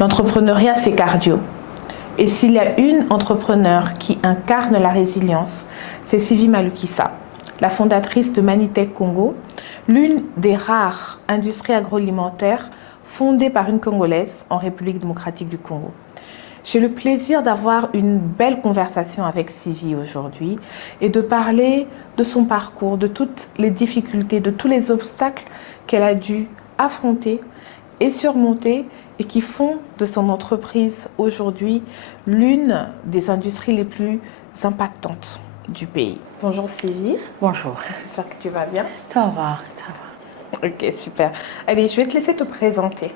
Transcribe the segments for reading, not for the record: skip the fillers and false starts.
L'entrepreneuriat, c'est cardio. Et s'il y a une entrepreneure qui incarne la résilience, c'est Sylvie Malukisa, la fondatrice de Manitech Congo, l'une des rares industries agroalimentaires fondées par une Congolaise en République démocratique du Congo. J'ai le plaisir d'avoir une belle conversation avec Sylvie aujourd'hui et de parler de son parcours, de toutes les difficultés, de tous les obstacles qu'elle a dû affronter et surmonter et qui font de son entreprise aujourd'hui l'une des industries les plus impactantes du pays. Bonjour Sylvie. Bonjour. J'espère que tu vas bien. Ça va, ça va. Ok, super. Allez, je vais te laisser te présenter.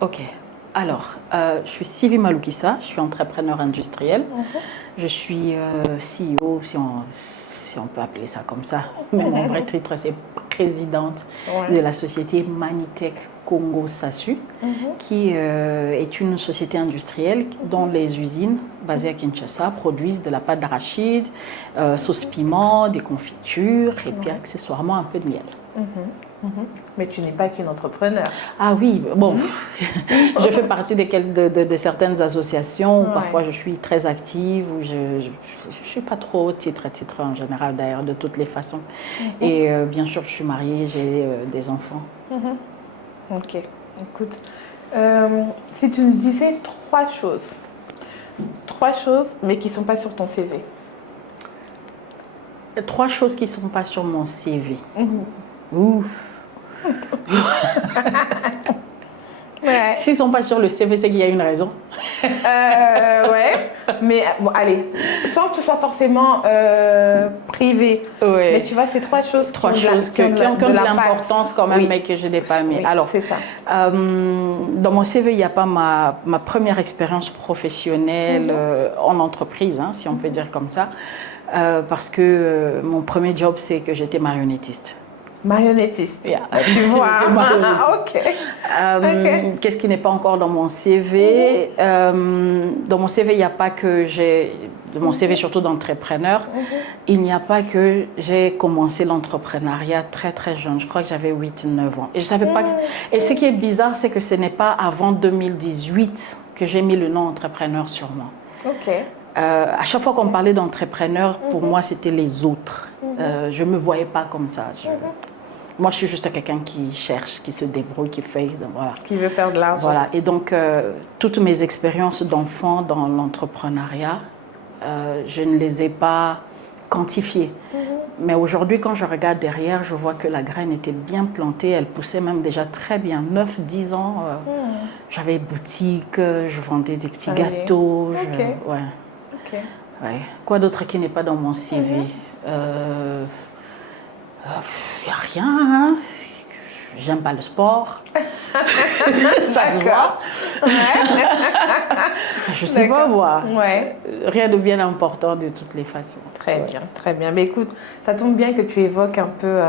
Ok. Alors, je suis Sylvie Malukisa, je suis entrepreneur industriel. Je suis CEO, si on peut appeler ça comme ça. Mais mon vrai titre, c'est présidente de la société Manitech Congo SASU, qui est une société industrielle dont les usines basées à Kinshasa produisent de la pâte d'arachide, sauce piment, des confitures et puis accessoirement un peu de miel. Mais tu n'es pas qu'une entrepreneur. Ah oui, bon, je fais partie de certaines associations où parfois je suis très active, où je ne suis pas trop titre en général d'ailleurs, de toutes les façons. Et bien sûr, je suis mariée, j'ai des enfants. Ok, écoute, si tu nous disais trois choses, mais qui ne sont pas sur ton CV. Trois choses qui ne sont pas sur mon CV. Ouh. Ouais. S'ils ne sont pas sur le CV, c'est qu'il y a une raison. Ouais, mais bon, allez, sans que ce soit forcément privé. Ouais. Mais tu vois, c'est trois choses qui ont de l'importance quand même, mais que je n'ai pas mis. Oui, alors, c'est ça. dans mon CV, il n'y a pas ma première expérience professionnelle en entreprise, hein, si on peut dire comme ça, parce que mon premier job, c'est que j'étais marionnettiste. Marionnettiste. Yeah. Tu vois. Ok. Qu'est-ce qui n'est pas encore dans mon CV? Dans mon CV, il n'y a pas que j'ai... Dans mon CV, surtout d'entrepreneur, il n'y a pas que j'ai commencé l'entrepreneuriat très très jeune. Je crois que j'avais 8-9 ans. Et je savais pas... Et ce qui est bizarre, c'est que ce n'est pas avant 2018 que j'ai mis le nom entrepreneur sur moi. Ok. À chaque fois qu'on parlait d'entrepreneur, pour moi, c'était les autres. Je ne me voyais pas comme ça. Moi, je suis juste quelqu'un qui cherche, qui se débrouille, qui fait... Voilà. Qui veut faire de l'argent. Voilà. Et donc, toutes mes expériences d'enfant dans l'entrepreneuriat, je ne les ai pas quantifiées. Mais aujourd'hui, quand je regarde derrière, je vois que la graine était bien plantée. Elle poussait même déjà très bien. 9-10 ans, j'avais boutique, je vendais des petits gâteaux. Ouais. Quoi d'autre qui n'est pas dans mon CV? Il n'y a rien, hein. J'aime pas le sport. Ça se voit. Je sais pas moi. Rien de bien important de toutes les façons. Très bien, très bien. Mais écoute, ça tombe bien que tu évoques un peu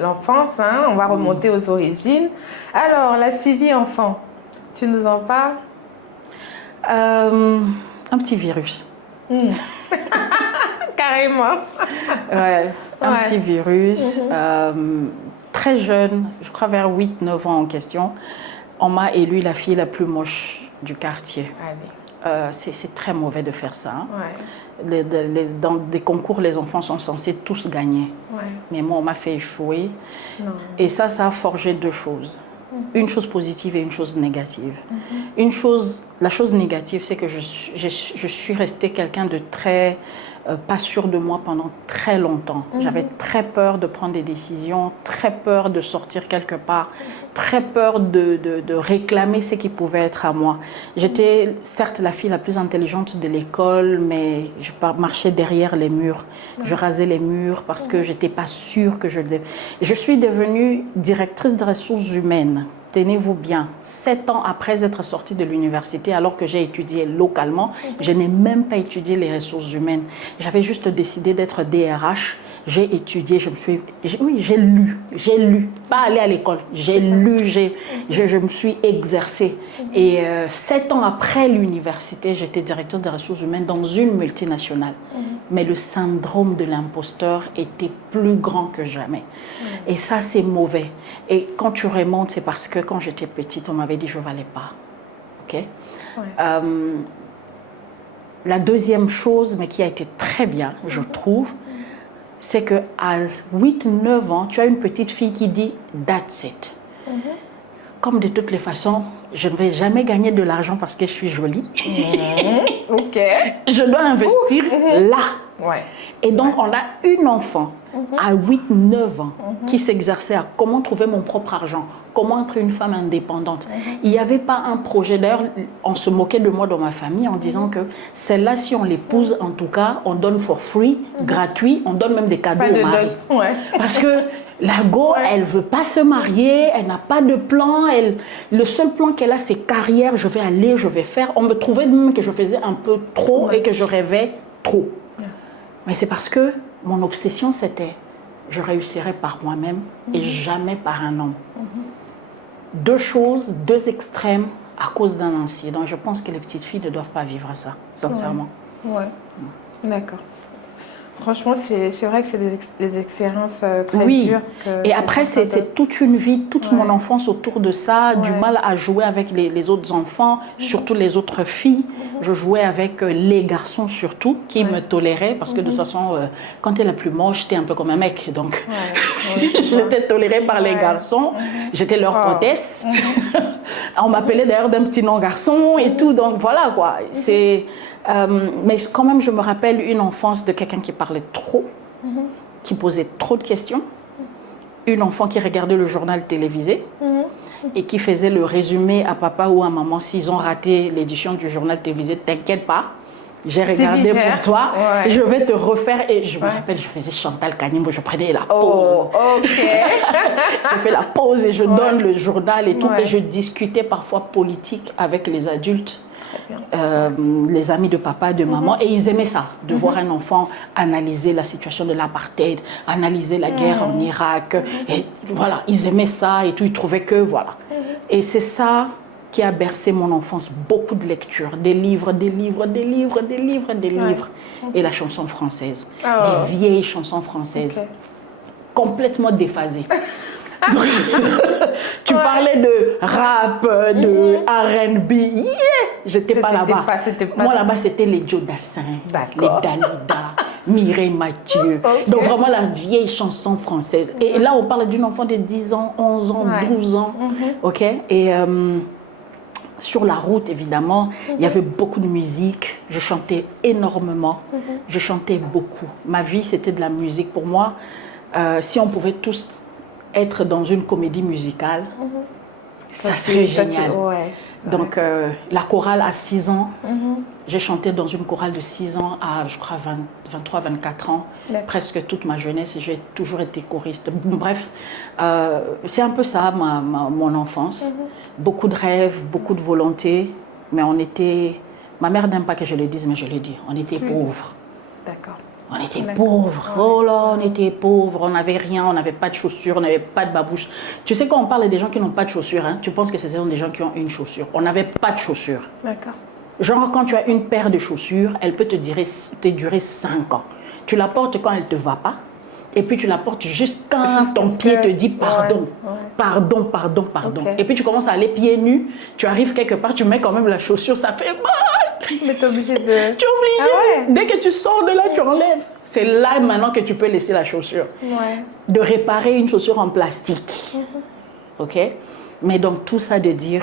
l'enfance. Hein. On va remonter aux origines. Alors, la Sylvie enfant, tu nous en parles? Un petit virus. Carrément. Ouais, un petit virus. Très jeune, je crois vers 8-9 ans en question, on m'a élue la fille la plus moche du quartier. C'est très mauvais de faire ça. Hein. Dans des concours, les enfants sont censés tous gagner. Mais moi, on m'a fait échouer. Et ça a forgé deux choses. Une chose positive et une chose négative. La chose négative, c'est que je suis restée quelqu'un de très pas sûr de moi pendant très longtemps. J'avais très peur de prendre des décisions, très peur de sortir quelque part, très peur de réclamer ce qui pouvait être à moi. J'étais certes la fille la plus intelligente de l'école, mais je marchais derrière les murs. Je rasais les murs parce que je n'étais pas sûre que je devais. Je suis devenue directrice de ressources humaines. Tenez-vous bien, 7 ans après être sortie de l'université, alors que j'ai étudié localement, je n'ai même pas étudié les ressources humaines. J'avais juste décidé d'être DRH. J'ai étudié, j'ai lu, pas aller à l'école, j'ai lu, je me suis exercée. Et 7 ans après l'université, j'étais directrice des ressources humaines dans une multinationale. Mais le syndrome de l'imposteur était plus grand que jamais. Et ça, c'est mauvais. Et quand tu remontes, c'est parce que quand j'étais petite, on m'avait dit que je ne valais pas. Okay? La deuxième chose, mais qui a été très bien, je trouve, c'est qu'à 8-9 ans, tu as une petite fille qui dit « that's it ». Comme de toutes les façons, je ne vais jamais gagner de l'argent parce que je suis jolie. Ok. Je dois investir là. Ouais. Et donc, on a une enfant à 8-9 ans qui s'exerçait à comment trouver mon propre argent, comment être une femme indépendante. Il n'y avait pas un projet. D'ailleurs, on se moquait de moi dans ma famille en disant que celle-là, si on l'épouse, en tout cas, on donne for free, gratuit, on donne même des cadeaux au mari. Parce que la go, elle ne veut pas se marier, elle n'a pas de plan. Le seul plan qu'elle a, c'est carrière, je vais aller, je vais faire. On me trouvait même que je faisais un peu trop et que je rêvais trop. Mais c'est parce que mon obsession, c'était je réussirais par moi-même et jamais par un homme. Deux choses, deux extrêmes à cause d'un incident. Je pense que les petites filles ne doivent pas vivre ça, sincèrement. Ouais. D'accord. Franchement, c'est vrai que c'est des expériences très dures. Et après, c'est toute une vie, toute mon enfance autour de ça, du mal à jouer avec les autres enfants, surtout les autres filles. Je jouais avec les garçons surtout, qui me toléraient, parce que de toute façon, quand tu es la plus moche, tu es un peu comme un mec. Donc, j'étais tolérée par les garçons, j'étais leur hôtesse. On m'appelait d'ailleurs d'un petit nom garçon et tout, donc voilà quoi. Mais quand même, je me rappelle une enfance de quelqu'un qui parlait trop, qui posait trop de questions, une enfant qui regardait le journal télévisé et qui faisait le résumé à papa ou à maman s'ils ont raté l'édition du journal télévisé. T'inquiète pas, j'ai regardé pour toi, je vais te refaire. Et je me rappelle, je faisais Chantal Kanimbo, je prenais la pause. Je fais la pause et je donne le journal et tout. Et je discutais parfois politique avec les adultes. Les amis de papa, de maman, et ils aimaient ça, de voir un enfant analyser la situation de l'apartheid, analyser la guerre en Irak, et voilà, ils aimaient ça et tout, ils trouvaient que voilà. Et c'est ça qui a bercé mon enfance, beaucoup de lectures, des livres, et la chanson française, les vieilles chansons françaises, complètement déphasées. Donc, tu parlais de rap, de R&B, j'étais pas là-bas. Moi là-bas c'était les Joe Dassin, les Dalida, Mireille Mathieu. Donc vraiment la vieille chanson française. Et là on parle d'une enfant de 10 ans, 11 ans, 12 ans. Ok. Et sur la route évidemment, il y avait beaucoup de musique. Je chantais énormément. Je chantais beaucoup. Ma vie c'était de la musique pour moi. Si on pouvait tous être dans une comédie musicale, ça serait génial. Donc la chorale à 6 ans, j'ai chanté dans une chorale de 6 ans à je crois 23-24 ans, presque toute ma jeunesse, et j'ai toujours été choriste. Bref, c'est un peu ça mon enfance. Beaucoup de rêves, beaucoup de volonté, mais on était... Ma mère n'aime pas que je le dise, mais je le dis, on était pauvres. D'accord. On était pauvres, oh là, on était pauvres, on n'avait rien, on n'avait pas de chaussures, on n'avait pas de babouche. Tu sais, quand on parle des gens qui n'ont pas de chaussures, hein, tu penses que ce sont des gens qui ont une chaussure. On n'avait pas de chaussures. D'accord. Genre, quand tu as une paire de chaussures, elle peut te durer 5 ans. Tu la portes quand elle ne te va pas, et puis tu la portes juste quand ton pied te dit pardon, pardon. Et puis tu commences à aller pieds nus, tu arrives quelque part, tu mets quand même la chaussure, ça fait mal. Mais tu es obligé de... Tu es obligé. Dès que tu sors de là, tu enlèves. C'est là maintenant que tu peux laisser la chaussure. De réparer une chaussure en plastique. Ok? Mais donc tout ça de dire,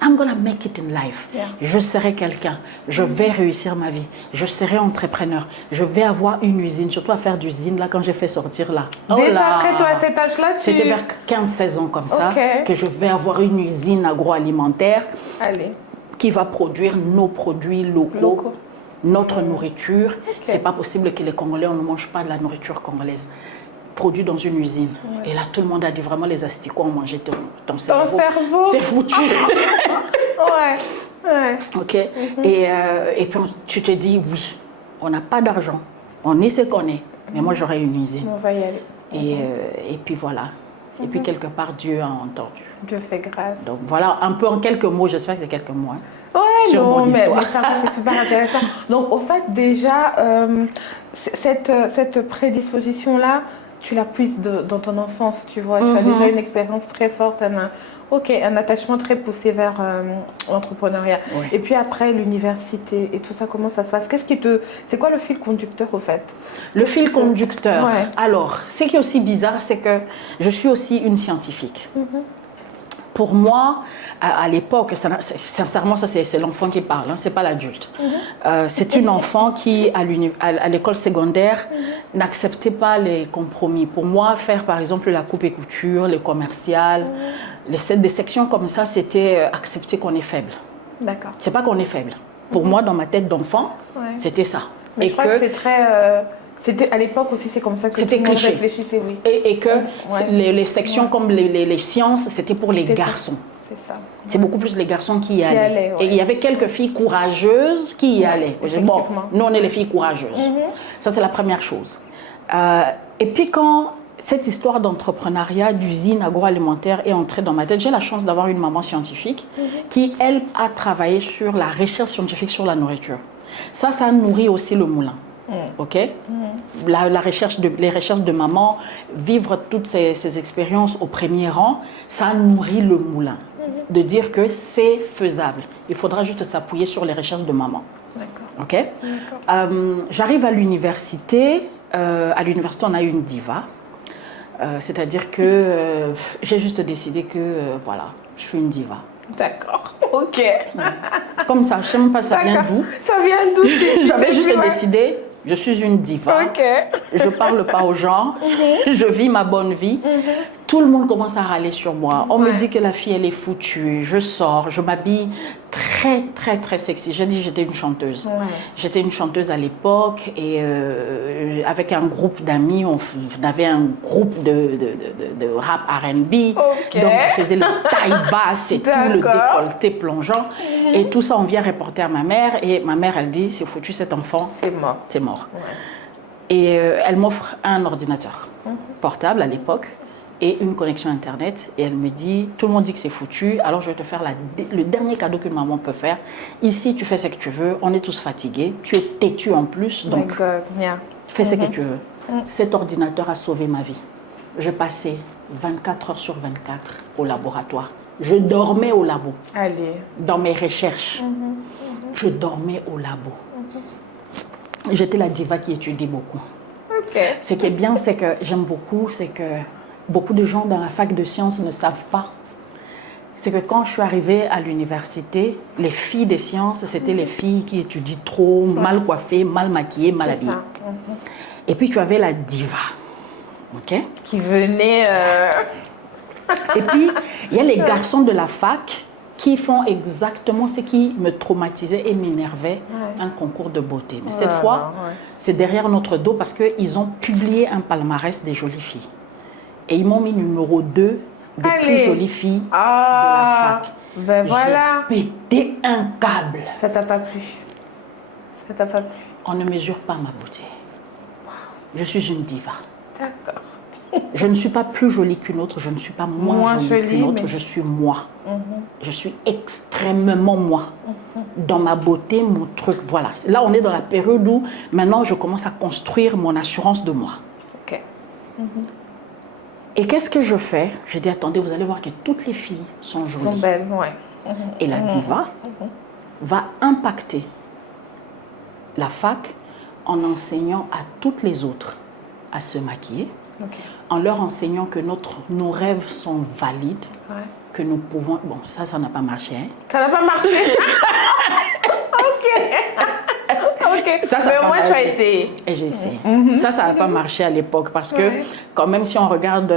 I'm gonna make it in life. Je serai quelqu'un. Je vais réussir ma vie. Je serai entrepreneur. Je vais avoir une usine, surtout à faire d'usine là quand j'ai fait sortir là. Déjà après toi à cet âge-là, C'était vers 15-16 ans comme ça que je vais avoir une usine agroalimentaire. Allez. Qui va produire nos produits locaux, notre nourriture. C'est pas possible que les Congolais, on ne mange pas de la nourriture congolaise. Produit dans une usine. Et là, tout le monde a dit vraiment les asticots ont mangé ton cerveau. Ton cerveau. C'est foutu. Ok. Et puis tu te dis, oui, on n'a pas d'argent. On est ce qu'on est. Mais moi, j'aurai une usine. On va y aller. Et puis voilà. Et puis quelque part, Dieu a entendu. Dieu fait grâce. Donc voilà, un peu en quelques mots, j'espère que c'est quelques mots. Non, mais ça c'est super intéressant. Donc au fait, déjà, cette prédisposition-là, tu la puisses dans ton enfance, tu vois. Tu as déjà une expérience très forte Ok, un attachement très poussé vers l'entrepreneuriat. Oui. Et puis après, l'université et tout ça, comment ça se passe? C'est quoi le fil conducteur au fait? Le fil conducteur. Ouais. Alors, ce qui est aussi bizarre, c'est que je suis aussi une scientifique. Pour moi, à l'époque, sincèrement, ça c'est l'enfant qui parle, hein, c'est pas l'adulte. C'est une enfant qui, à l'école secondaire, n'acceptait pas les compromis. Pour moi, faire par exemple la coupe et couture, les commerciales, des sections comme ça, c'était accepter qu'on est faible. D'accord. C'est pas qu'on est faible. Pour moi, dans ma tête d'enfant, c'était ça. Mais et je crois que c'est très... C'était à l'époque aussi, c'est comme ça que tout le monde réfléchissait, oui. Et que les sections comme les sciences, c'était pour les garçons. C'est ça. C'est beaucoup plus les garçons qui y allaient. Et il y avait quelques filles courageuses qui y allaient. Bon, nous, on est les filles courageuses. Ça, c'est la première chose. Et puis, quand cette histoire d'entrepreneuriat, d'usine agroalimentaire est entrée dans ma tête, j'ai la chance d'avoir une maman scientifique qui, elle, a travaillé sur la recherche scientifique sur la nourriture. Ça nourrit aussi le moulin. Ok, les recherches de maman, vivre toutes ces expériences au premier rang, ça nourrit le moulin. De dire que c'est faisable. Il faudra juste s'appuyer sur les recherches de maman. D'accord. Ok. J'arrive à l'université. À l'université, on a eu une diva. C'est-à-dire que j'ai juste décidé que voilà, je suis une diva. D'accord, ok. Comme ça, je ne sais même pas ça vient d'où. Ça vient d'où? J'avais juste décidé, je suis une diva. Ok. Je ne parle pas aux gens. Je vis ma bonne vie. Tout le monde commence à râler sur moi. On me dit que la fille, elle est foutue. Je sors, je m'habille très, très, très sexy. J'ai dit j'étais une chanteuse. J'étais une chanteuse à l'époque et avec un groupe d'amis, on avait un groupe de rap R&B. Donc, je faisais le taille basse et tout, le décolleté plongeant. Et tout ça, on vient reporter à ma mère. Et ma mère, elle dit, c'est foutu cet enfant. C'est mort. C'est mort. Et elle m'offre un ordinateur portable à l'époque et une connexion Internet. Et elle me dit, tout le monde dit que c'est foutu, alors je vais te faire le dernier cadeau qu'une maman peut faire. Ici, tu fais ce que tu veux, on est tous fatigués, tu es têtu en plus, donc fais ce que tu veux. Cet ordinateur a sauvé ma vie. Je passais 24 heures sur 24 au laboratoire. Je dormais au labo. Dans mes recherches. Je dormais au labo. J'étais la diva qui étudie beaucoup. Ce qui est bien, c'est que j'aime beaucoup, c'est que beaucoup de gens dans la fac de sciences ne savent pas. C'est que quand je suis arrivée à l'université, les filles des sciences, c'était les filles qui étudient trop, mal coiffées, mal maquillées, mal habillées. Et puis tu avais la diva, qui venait... Et puis, il y a les garçons de la fac qui font exactement ce qui me traumatisait et m'énervait, un concours de beauté. Mais cette fois, c'est derrière notre dos parce qu'ils ont publié un palmarès des jolies filles. Et ils m'ont mis numéro 2 des plus jolies filles de la fac. Ben voilà. J'ai pété un câble. Ça t'a pas plu? Ça t'a pas plu? On ne mesure pas ma beauté. Je suis une diva. D'accord. Je ne suis pas plus jolie qu'une autre, je ne suis pas moins jolie qu'une autre, je suis moi. Je suis extrêmement moi. Dans ma beauté, mon truc, voilà. Là, on est dans la période où maintenant je commence à construire mon assurance de moi. Et qu'est-ce que je fais? J'ai dit, attendez, vous allez voir que toutes les filles sont jolies. Sont belles, Et la diva va impacter la fac en enseignant à toutes les autres à se maquiller, en leur enseignant que nos rêves sont valides, que nous pouvons... Bon, ça n'a pas marché. Hein? Ça n'a pas marché. Ça, mais au moins, tu as essayé. Et j'ai essayé. Ça n'a pas marché à l'époque parce que quand même si on regarde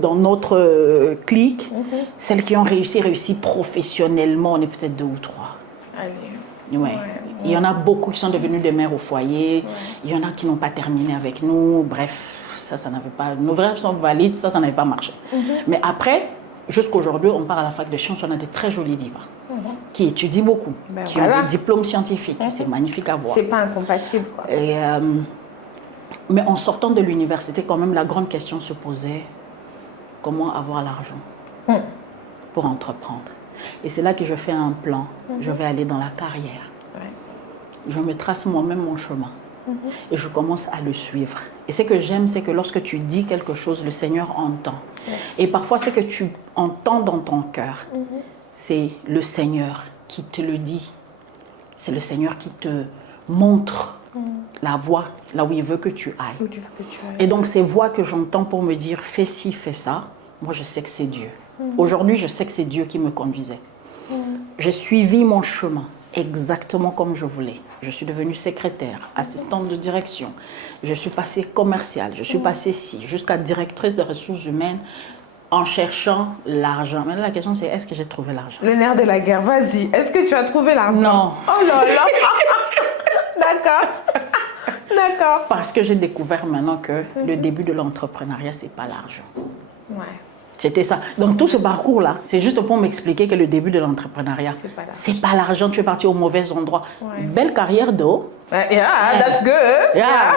dans notre clique, celles qui ont réussi professionnellement, on est peut-être 2 ou 3. Il y en a beaucoup qui sont devenus des mères au foyer. Il y en a qui n'ont pas terminé avec nous. Bref, ça n'avait pas... Nos rêves sont valides, ça n'avait pas marché. Mais après, jusqu'aujourd'hui, on part à la fac de sciences, on a des très jolies divas qui étudient beaucoup, qui ont des diplômes scientifiques. C'est magnifique à voir. C'est pas incompatible, quoi. Et, mais en sortant de l'université, quand même, la grande question se posait, comment avoir l'argent pour entreprendre? Et c'est là que je fais un plan. Je vais aller dans la carrière. Je me trace moi-même mon chemin. Et je commence à le suivre. Et ce que j'aime, c'est que lorsque tu dis quelque chose, le Seigneur entend. Et parfois, ce que tu entends dans ton cœur, c'est le Seigneur qui te le dit. C'est le Seigneur qui te montre la voie, là où il veut que tu ailles. Et donc, ces voix que j'entends pour me dire, fais ci, fais ça, moi, je sais que c'est Dieu. Aujourd'hui, je sais que c'est Dieu qui me conduisait. J'ai suivi mon chemin exactement comme je voulais. Je suis devenue secrétaire, assistante de direction. Je suis passée commerciale, je suis passée jusqu'à directrice de ressources humaines en cherchant l'argent. Maintenant, la question, c'est est-ce que j'ai trouvé l'argent? Le nerf de la guerre, vas-y. Est-ce que tu as trouvé l'argent? Non. Oh là là. D'accord. D'accord. Parce que j'ai découvert maintenant que le début de l'entrepreneuriat, c'est pas l'argent. Ouais. C'était ça. Donc tout ce parcours-là, c'est juste pour m'expliquer que le début de l'entrepreneuriat, c'est pas l'argent. Tu es parti au mauvais endroit. Ouais. Belle carrière d'eau. Yeah, that's good. Yeah.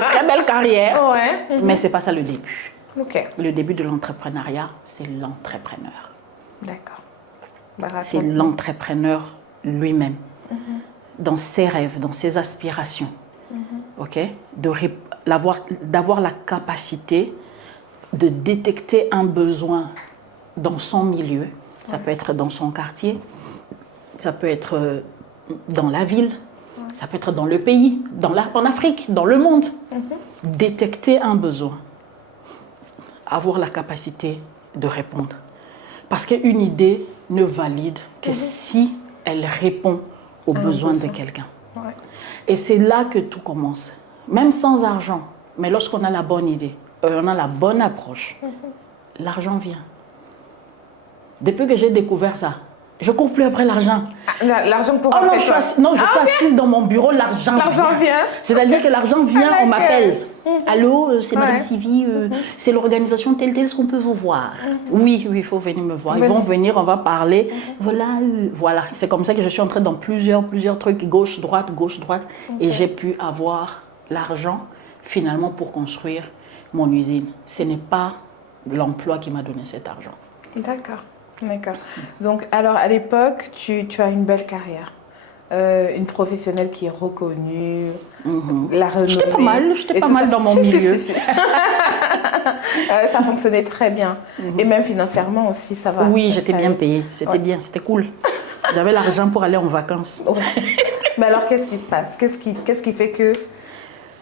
Très belle carrière. Ouais. Mais c'est pas ça le début. Ok. Le début de l'entrepreneuriat, c'est l'entrepreneur. D'accord. C'est l'entrepreneur lui-même. Dans ses rêves, dans ses aspirations. Ok? D'avoir la capacité de détecter un besoin dans son milieu. Ça peut être dans son quartier, ça peut être dans la ville, ça peut être dans le pays, en Afrique, dans le monde. Détecter un besoin, avoir la capacité de répondre. Parce qu'une idée ne valide que si elle répond aux besoins de quelqu'un. Ouais. Et c'est là que tout commence. Même sans argent, mais lorsqu'on a la bonne idée, on a la bonne approche, l'argent vient. Depuis que j'ai découvert ça, je ne cours plus après l'argent. L'argent pour je suis assise dans mon bureau, l'argent vient. C'est-à-dire que l'argent vient, on m'appelle. Allô, c'est Madame Sylvie, c'est l'organisation telle, est-ce qu'on peut vous voir? Oui, il faut venir me voir. Ils vont venir, on va parler. Voilà. C'est comme ça que je suis entrée dans plusieurs trucs, gauche, droite. Et j'ai pu avoir l'argent, finalement, pour construire mon usine. Ce n'est pas l'emploi qui m'a donné cet argent. D'accord. Donc, alors, à l'époque, tu as une belle carrière. Une professionnelle qui est reconnue, la renommée. J'étais pas mal dans mon milieu. Ça fonctionnait très bien. Et même financièrement aussi, ça va. Oui, j'étais bien payée. C'était bien, c'était cool. J'avais l'argent pour aller en vacances. Mais alors, qu'est-ce qui se passe? Qu'est-ce qui fait que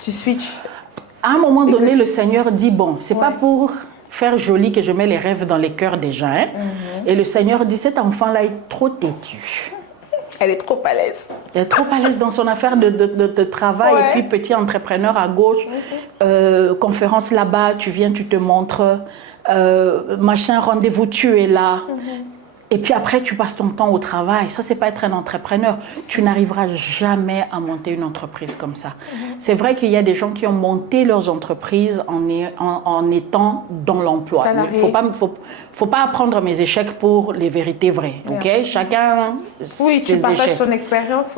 tu switches? À un moment donné, le Seigneur dit, bon, c'est pas pour faire joli que je mets les rêves dans les cœurs des gens. Et le Seigneur dit, cet enfant-là est trop têtu. Elle est trop à l'aise. Elle est trop à l'aise dans son affaire de travail. Et puis, petit entrepreneur à gauche, conférence là-bas, tu viens, tu te montres, machin, rendez-vous, tu es là. Et puis après, tu passes ton temps au travail. Ça, c'est pas être un entrepreneur. Tu n'arriveras jamais à monter une entreprise comme ça. C'est vrai qu'il y a des gens qui ont monté leurs entreprises en étant dans l'emploi. Faut pas apprendre mes échecs pour les vérités vraies. Ok? Chacun. Oui, tu partages ton expérience.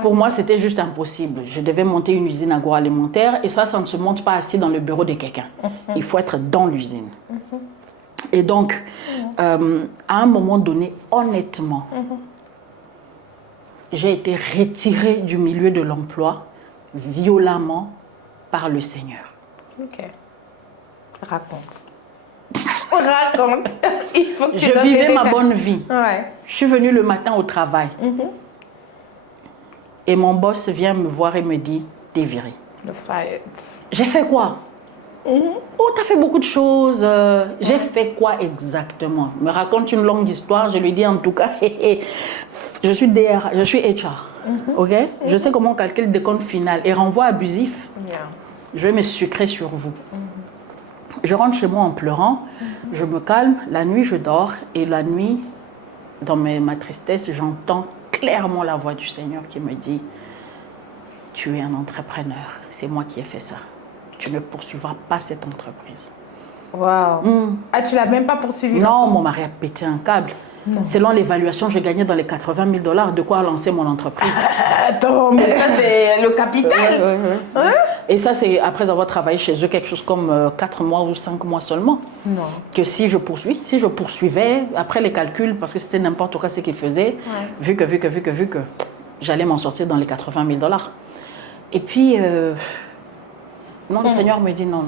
Pour moi, c'était juste impossible. Je devais monter une usine agroalimentaire et ça ne se monte pas assis dans le bureau de quelqu'un. Il faut être dans l'usine. Et donc, à un moment donné, honnêtement, j'ai été retirée du milieu de l'emploi violemment par le Seigneur. Ok. Raconte. Il faut que tu je vivais ma bonne vie. Ouais. Je suis venue le matin au travail. Et mon boss vient me voir et me dit, t'es virée. J'ai fait quoi? Oh, t'as fait beaucoup de choses. J'ai fait quoi exactement? Me raconte une longue histoire. Je lui dis en tout cas, je suis HR. Ok? Je sais comment on calcule le décompte final. Et renvoi abusif, je vais me sucrer sur vous. Je rentre chez moi en pleurant. Je me calme. La nuit, je dors. Et la nuit, dans ma tristesse, j'entends clairement la voix du Seigneur qui me dit, tu es un entrepreneur. C'est moi qui ai fait ça. Tu ne poursuivras pas cette entreprise. Waouh. Ah, tu l'as même pas poursuivi? Non, mon mari a pété un câble. Non. Selon l'évaluation, je gagnais dans les 80 000 $. De quoi lancer mon entreprise. Attends, mais ça, c'est le capital. Et ça, c'est après avoir travaillé chez eux quelque chose comme 4 mois ou 5 mois seulement. Non. Que si je poursuivais, après les calculs, parce que c'était n'importe quoi ce qu'ils faisaient, vu que j'allais m'en sortir dans les 80 000 $. Et puis, non, le Seigneur me dit non,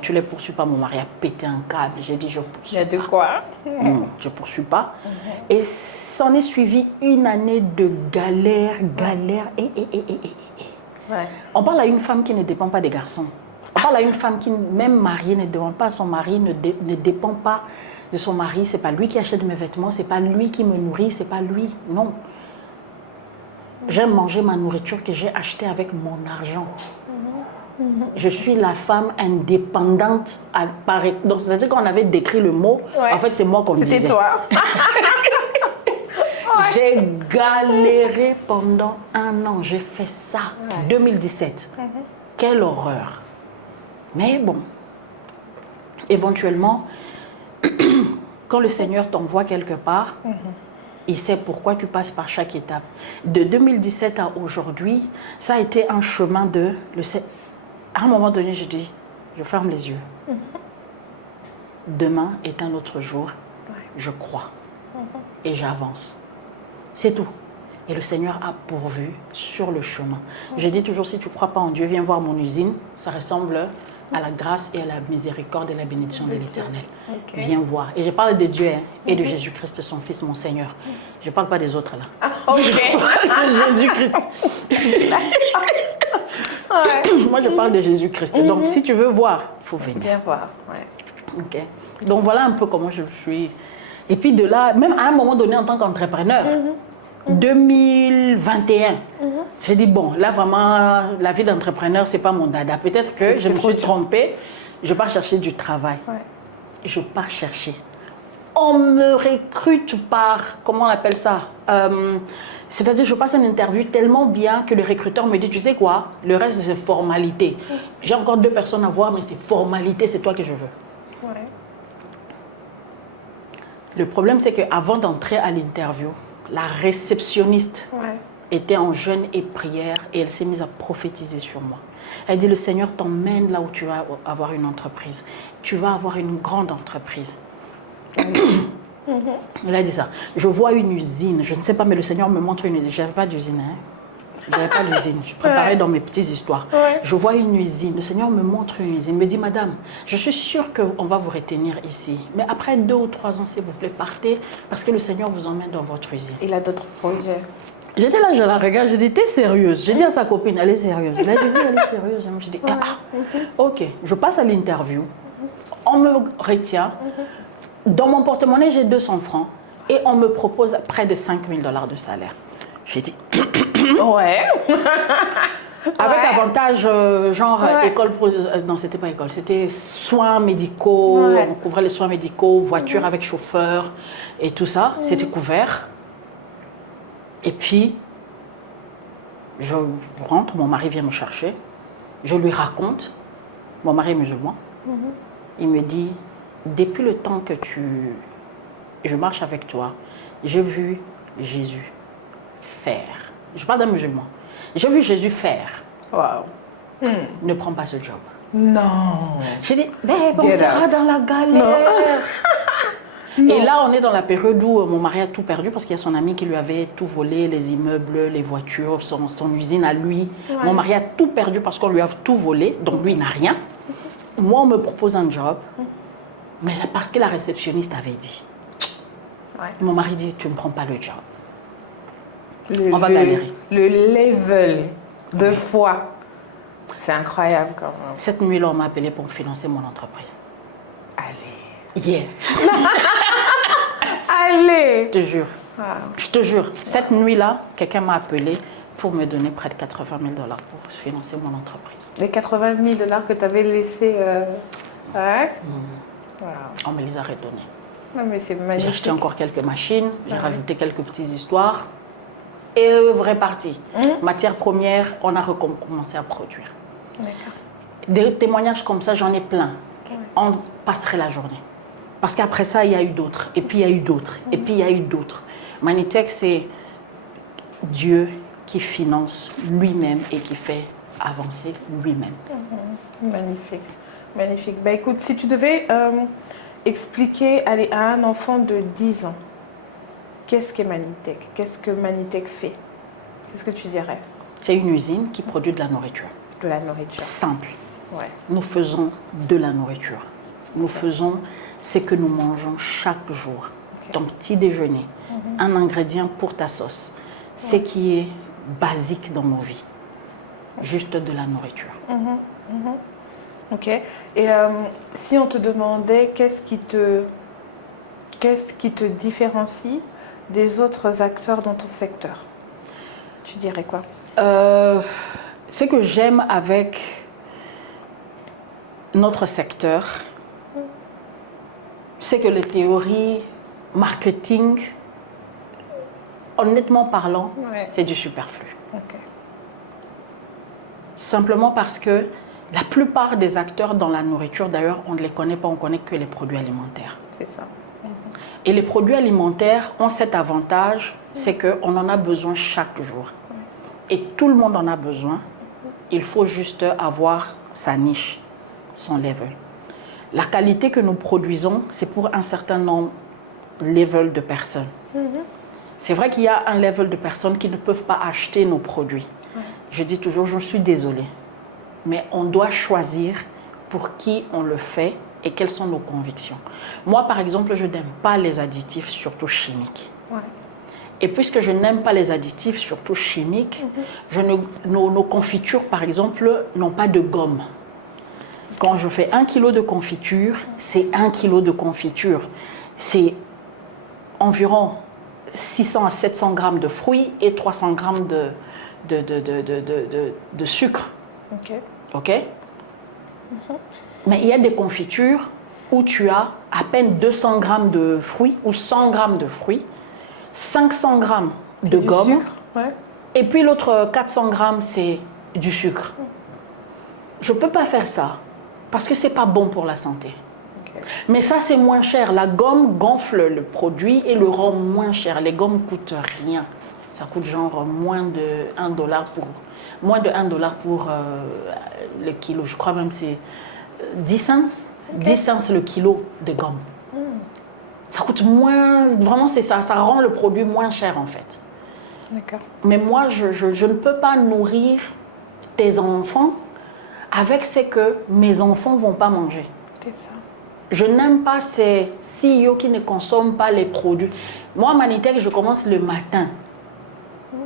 tu ne les poursuis pas. Mon mari a pété un câble. J'ai dit, je poursuis. Il y a de quoi? Non, je ne poursuis pas. Et s'en est suivi une année de galère. Ouais. On parle à une femme qui ne dépend pas des garçons. On parle à une femme qui, même mariée, ne demande pas à son mari, ne dépend pas de son mari. Ce n'est pas lui qui achète mes vêtements, ce n'est pas lui qui me nourrit, ce n'est pas lui. Non. J'aime manger ma nourriture que j'ai achetée avec mon argent. Je suis la femme indépendante. Donc, c'est-à-dire qu'on avait décrit le mot. En fait, c'est moi qu'on le disait. C'était toi. J'ai galéré pendant un an. J'ai fait ça. 2017. Quelle horreur. Mais bon, éventuellement, quand le Seigneur t'envoie quelque part, il sait pourquoi tu passes par chaque étape. De 2017 à aujourd'hui, ça a été un chemin de... À un moment donné, je dis, je ferme les yeux. Demain est un autre jour. Je crois. Et j'avance. C'est tout. Et le Seigneur a pourvu sur le chemin. Je dis toujours, si tu ne crois pas en Dieu, viens voir mon usine. Ça ressemble à la grâce et à la miséricorde et la bénédiction de l'Éternel. Viens voir. Et je parle de Dieu et de Jésus-Christ, son Fils, mon Seigneur. Je ne parle pas des autres là. Je parle de Jésus-Christ. Moi, je parle de Jésus-Christ. Donc, si tu veux voir, il faut venir. Viens voir. Ok. Donc, voilà un peu comment je suis. Et puis de là, même à un moment donné, en tant qu'entrepreneur, 2021, j'ai dit, bon, là, vraiment, la vie d'entrepreneur, ce n'est pas mon dada. Peut-être que je me suis trompée. Je pars chercher du travail. Je pars chercher. On me recrute par, comment on appelle ça, c'est-à-dire je passe une interview tellement bien que le recruteur me dit, tu sais quoi, le reste c'est formalité. J'ai encore 2 personnes à voir, mais c'est formalité, c'est toi que je veux. Le problème c'est qu'avant d'entrer à l'interview, la réceptionniste était en jeûne et prière et elle s'est mise à prophétiser sur moi. Elle dit, le Seigneur t'emmène là où tu vas avoir une entreprise. Tu vas avoir une grande entreprise. Elle a dit ça. Je vois une usine, je ne sais pas, mais le Seigneur me montre une usine. Je n'avais pas d'usine, Je n'avais pas d'usine. Je préparais dans mes petites histoires. Je vois une usine. Le Seigneur me montre une usine. Il me dit, madame, je suis sûre qu'on va vous retenir ici. Mais après 2 ou 3 ans, s'il vous plaît, partez parce que le Seigneur vous emmène dans votre usine. Il a d'autres projets. J'étais là, je la regarde, je dis, t'es sérieuse? J'ai dit à sa copine, elle est sérieuse. Elle a dit, oui, elle est sérieuse. Je dis, ok, je passe à l'interview. On me retient. Dans mon porte-monnaie, j'ai 200 francs. Et on me propose près de 5 000 $ de salaire. J'ai dit, avec avantage, genre école, non, c'était pas école, c'était soins médicaux, on couvrait les soins médicaux, voiture avec chauffeur et tout ça, c'était couvert. Et puis, je rentre, mon mari vient me chercher, je lui raconte, mon mari est musulman, il me dit, depuis le temps que je marche avec toi, j'ai vu Jésus faire. Je parle d'un musulman. J'ai vu Jésus faire. Ne prends pas ce job. Non. J'ai dit, on sera dans la galère. Et là, on est dans la période où mon mari a tout perdu parce qu'il y a son ami qui lui avait tout volé, les immeubles, les voitures, son usine à lui. Mon mari a tout perdu parce qu'on lui a tout volé, donc lui n'a rien. Moi, on me propose un job, mais là, parce que la réceptionniste avait dit. Mon mari dit, tu ne prends pas le job. On va galérer. Le level de foi, c'est incroyable quand même. Cette nuit-là, on m'a appelé pour financer mon entreprise. Allez. Yeah. Allez. Je te jure. Je te jure. Cette nuit-là, quelqu'un m'a appelé pour me donner près de 80 000 $ pour financer mon entreprise. Les 80 000 $ que tu avais laissés... On me les a redonnés. Non, mais c'est magnifique. J'ai acheté encore quelques machines, j'ai rajouté quelques petites histoires et reparti. Matière première, on a recommencé à produire. Des témoignages comme ça, j'en ai plein. On passerait la journée. Parce qu'après ça, il y a eu d'autres. Et puis il y a eu d'autres. Et puis il y a eu d'autres. Manitech, c'est Dieu qui finance lui-même et qui fait avancer lui-même. Magnifique. Magnifique. Bah, écoute, si tu devais expliquer à un enfant de 10 ans, qu'est-ce qu'est Manitech? Qu'est-ce que Manitech fait? Qu'est-ce que tu dirais? c'est une usine qui produit de la nourriture. De la nourriture. Simple. Ouais. Nous faisons de la nourriture. Nous faisons ce que nous mangeons chaque jour. Ton petit déjeuner, un ingrédient pour ta sauce. Ce qui est basique dans nos vies. Juste de la nourriture. Ok. Et si on te demandait qu'est-ce qui te différencie des autres acteurs dans ton secteur, tu dirais quoi? Ce que j'aime avec notre secteur, c'est que les théories marketing, honnêtement parlant, c'est du superflu. Okay. Simplement parce que la plupart des acteurs dans la nourriture, d'ailleurs, on ne les connaît pas, on connaît que les produits alimentaires. C'est ça. Et les produits alimentaires ont cet avantage, c'est qu'on en a besoin chaque jour. Et tout le monde en a besoin. Il faut juste avoir sa niche, son level. La qualité que nous produisons, c'est pour un certain nombre level de personnes. C'est vrai qu'il y a un level de personnes qui ne peuvent pas acheter nos produits. Je dis toujours, je suis désolée, mais on doit choisir pour qui on le fait et quelles sont nos convictions. Moi, par exemple, je n'aime pas les additifs, surtout chimiques. Et puisque je n'aime pas les additifs, surtout chimiques, nos confitures, par exemple, n'ont pas de gomme. Quand je fais 1 kilo de confiture, c'est 1 kilo de confiture. C'est environ 600 à 700 grammes de fruits et 300 grammes de sucre. Ok. Mais il y a des confitures où tu as à peine 200 grammes de fruits ou 100 grammes de fruits, 500 grammes de gomme, et puis l'autre 400 grammes, c'est du sucre. Je ne peux pas faire ça parce que ce n'est pas bon pour la santé. Mais ça, c'est moins cher. La gomme gonfle le produit et le rend moins cher. Les gommes ne coûtent rien. Ça coûte genre moins de 1 dollar pour le kilo. Je crois même que c'est 10 cents. 10 cents le kilo de gomme. Ça coûte moins, vraiment c'est ça, ça rend le produit moins cher en fait. D'accord. Mais moi, je ne peux pas nourrir tes enfants avec ce que mes enfants ne vont pas manger. C'est ça. Je n'aime pas ces CEO qui ne consomment pas les produits. Moi, Manitech, je commence le matin.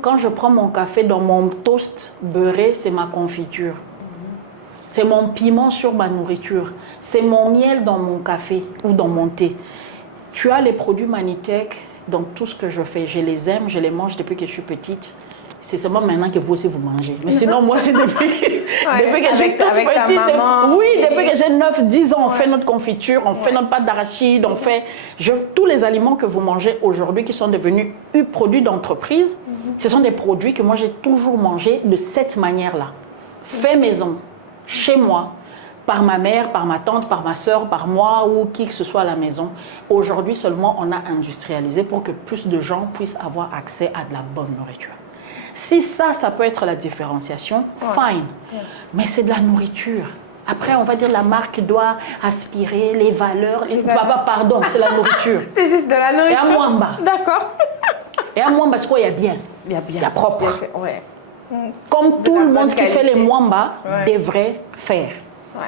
Quand je prends mon café dans mon toast beurré, c'est ma confiture. C'est mon piment sur ma nourriture. C'est mon miel dans mon café ou dans mon thé. Tu as les produits Manitech dans tout ce que je fais. Je les aime, je les mange depuis que je suis petite. C'est seulement maintenant que vous aussi vous mangez. Mais sinon, moi, c'est depuis que j'ai toute petite. Oui, depuis que j'ai 9-10 ans, on fait notre confiture, on fait notre pâte d'arachide, on fait... tous les aliments que vous mangez aujourd'hui qui sont devenus produits d'entreprise, ce sont des produits que moi, j'ai toujours mangés de cette manière-là. Fait maison, chez moi, par ma mère, par ma tante, par ma soeur, par moi ou qui que ce soit à la maison. Aujourd'hui seulement, on a industrialisé pour que plus de gens puissent avoir accès à de la bonne nourriture. Si ça peut être la différenciation, fine. Mais c'est de la nourriture. Après, on va dire la marque doit aspirer les valeurs. Pardon, c'est la nourriture. C'est juste de la nourriture. Et à Mwamba. D'accord. Et à Mwamba, c'est quoi? Il y a bien. Il y a propre. Comme tout le monde qui fait les Mwamba devrait faire.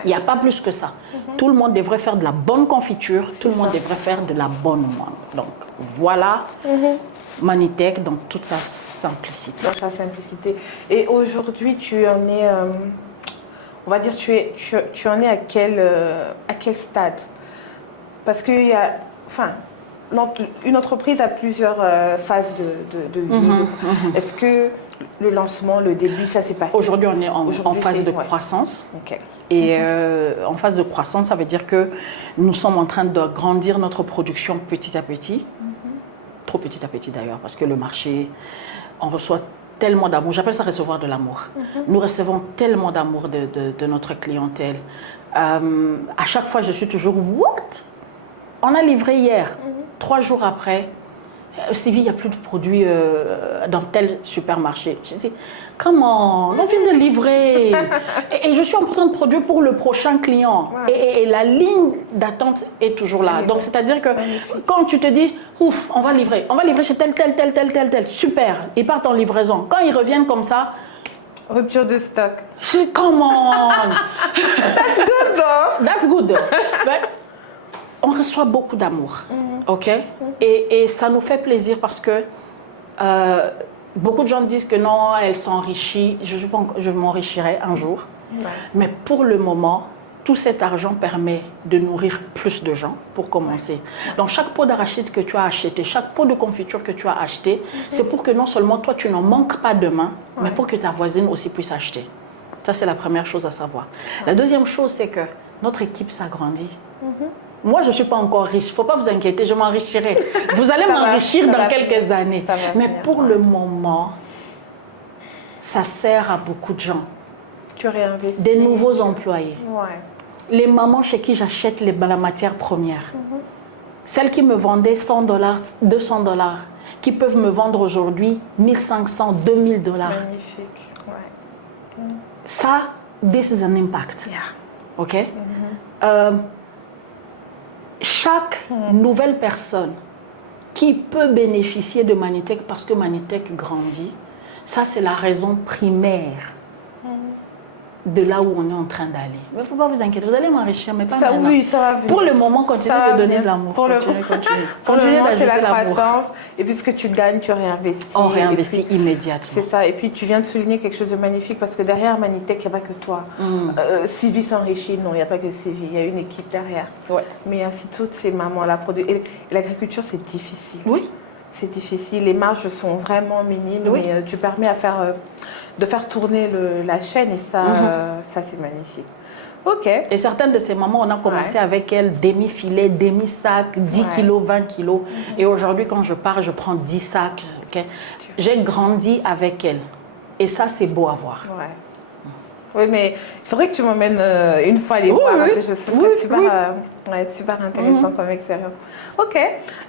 Il n'y a pas plus que ça. Tout le monde devrait faire de la bonne confiture. Tout le monde devrait faire de la bonne Mwamba. Donc, voilà. Manitech dans toute sa simplicité. Dans sa simplicité. Et aujourd'hui, tu en es, on va dire, tu en es à quel stade? Parce qu'il y a, enfin, une entreprise a plusieurs phases de vie. Est-ce que le lancement, le début, ça s'est passé? Aujourd'hui, on est en phase de croissance. Et en phase de croissance, ça veut dire que nous sommes en train de grandir notre production petit à petit. Trop petit à petit d'ailleurs, parce que le marché, on reçoit tellement d'amour. J'appelle ça recevoir de l'amour. Nous recevons tellement d'amour de notre clientèle. À chaque fois, je suis toujours « What? On a livré hier. 3 jours après, Sylvie, il n'y a plus de produits dans tel supermarché. » Je dis « Comment? On vient de livrer. » Et je suis en train de produire pour le prochain client. Et la ligne d'attente est toujours là. Donc, c'est-à-dire que quand tu te dis « Ouf, on va livrer chez tel. Super. » Ils partent en livraison. Quand ils reviennent comme ça, Rupture de stock. Come on! That's good though. That's good though. But on reçoit beaucoup d'amour, ok? Et ça nous fait plaisir parce que beaucoup de gens disent que non, elle s'enrichit. Je m'enrichirai un jour. Ouais. Mais pour le moment, tout cet argent permet de nourrir plus de gens, pour commencer. Ouais. Donc, chaque pot d'arachide que tu as acheté, chaque pot de confiture que tu as acheté, c'est pour que non seulement toi, tu n'en manques pas demain, mais pour que ta voisine aussi puisse acheter. Ça, c'est la première chose à savoir. La deuxième chose, c'est que notre équipe s'agrandit. Moi, je ne suis pas encore riche. Il ne faut pas vous inquiéter, je m'enrichirai. Vous allez m'enrichir dans quelques années. Mais pour le moment, ça sert à beaucoup de gens. Tu réinvestis. Des nouveaux employés. Ouais. Les mamans chez qui j'achète la matière première. Celles qui me vendaient $100, $200, qui peuvent me vendre aujourd'hui $1,500, $2,000. Magnifique. Ouais. Ça, this is an impact. Yeah. OK? Chaque nouvelle personne qui peut bénéficier de Manitech parce que Manitech grandit, ça c'est la raison primaire de là où on est en train d'aller. Mais il ne faut pas vous inquiéter, vous allez m'enrichir, mais pas maintenant. Oui, ça va venir. Pour le moment, continuez de donner de l'amour. Pour le moment, c'est la croissance. Et puis ce que tu gagnes, tu réinvestis. On réinvestit immédiatement. C'est ça. Et puis tu viens de souligner quelque chose de magnifique parce que derrière Manitech, il n'y a pas que toi. Sylvie s'enrichit, non, il n'y a pas que Sylvie. Il y a une équipe derrière. Ouais. Mais ainsi toutes ces mamans-là. Et l'agriculture, c'est difficile. Oui. C'est difficile. Les marges sont vraiment minimes, mais tu permets de faire tourner la chaîne et ça, ça c'est magnifique. Ok. Et certaines de ces mamans, on a commencé avec elles demi-filet, demi-sac, 10 kilos, 20 kilos. Et aujourd'hui, quand je pars, je prends 10 sacs. Okay? J'ai grandi avec elles. Et ça, c'est beau à voir. Ouais. Oui, mais il faudrait que tu m'emmènes une fois les voir. Ce serait super intéressant comme expérience. Ok.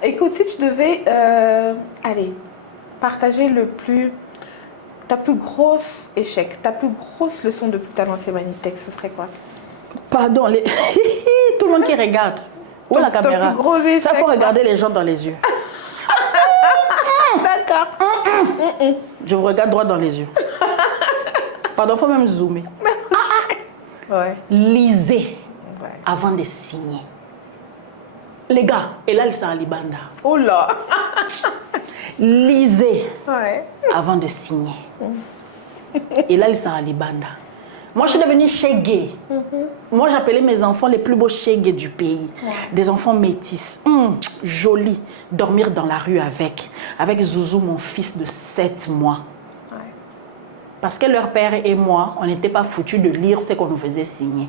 Écoute, si tu devais partager ta plus grosse échec, ta plus grosse leçon depuis que tu as lancé Manitech, ce serait quoi? Pardon, tout le monde qui regarde. Où est la caméra? Ça, il faut regarder les gens dans les yeux. D'accord. Je vous regarde droit dans les yeux. Pardon, il faut même zoomer. Lisez avant de signer. Les gars, et là, il s'en libanda. Oh là. Lisez avant de signer. Et là, il s'en libanda. Moi, je suis devenue chégué. Moi, j'appelais mes enfants les plus beaux chégués du pays. Des enfants métis. Jolis. Dormir dans la rue avec Zouzou, mon fils de 7 mois. Parce que leur père et moi, on n'était pas foutus de lire ce qu'on nous faisait signer.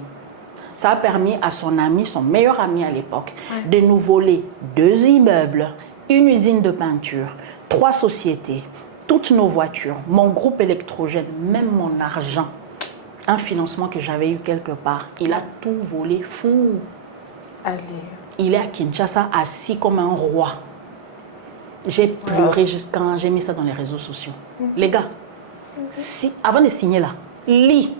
Ça a permis à son ami, son meilleur ami à l'époque, de nous voler 2 immeubles, une usine de peinture, 3 sociétés, toutes nos voitures, mon groupe électrogène, même mon argent, un financement que j'avais eu quelque part. Il a tout volé fou. Allez. Il est à Kinshasa, assis comme un roi. J'ai pleuré jusqu'à... J'ai mis ça dans les réseaux sociaux. Les gars, avant de signer là, lis.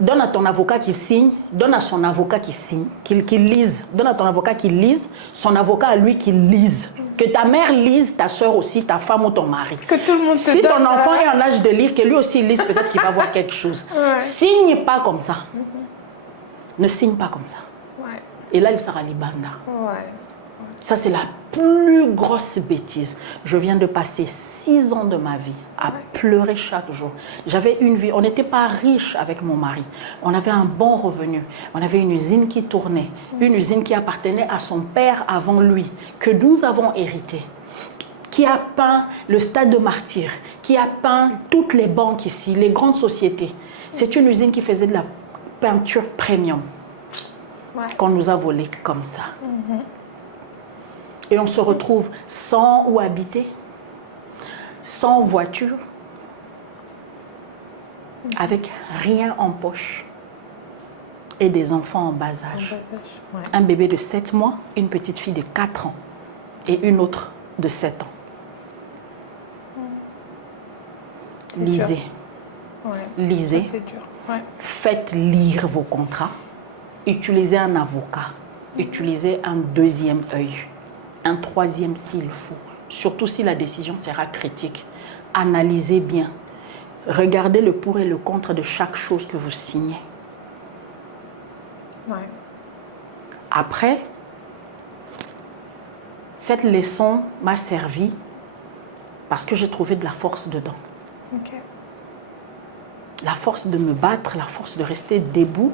Donne à ton avocat qui signe, donne à son avocat qui signe, qu'il lise. Donne à ton avocat qui lise, son avocat à lui qui lise. Que ta mère lise, ta soeur aussi, ta femme ou ton mari. Que tout le monde si ton enfant est en âge de lire, que lui aussi lise, peut-être qu'il va voir quelque chose. Signe pas comme ça. Ne signe pas comme ça. Et là, il sera libanda. Ça, c'est la plus grosse bêtise. Je viens de passer 6 ans de ma vie à pleurer chaque jour. J'avais une vie, on n'était pas riche avec mon mari. On avait un bon revenu. On avait une usine qui tournait, une usine qui appartenait à son père avant lui, que nous avons hérité, qui a peint le Stade de Martyrs, qui a peint toutes les banques ici, les grandes sociétés. C'est une usine qui faisait de la peinture premium qu'on nous a volé comme ça. Et on se retrouve sans où habiter, sans voiture, avec rien en poche et des enfants en bas âge. Un bébé de 7 mois, une petite fille de 4 ans et une autre de 7 ans. Lisez. Lisez. Faites lire vos contrats. Utilisez un avocat. Utilisez un 2e œil. Un 3e s'il faut, surtout si la décision sera critique. Analysez bien. regardez le pour et le contre de chaque chose que vous signez. Ouais. Après, cette leçon m'a servi parce que j'ai trouvé de la force dedans. Okay. La force de me battre, la force de rester debout,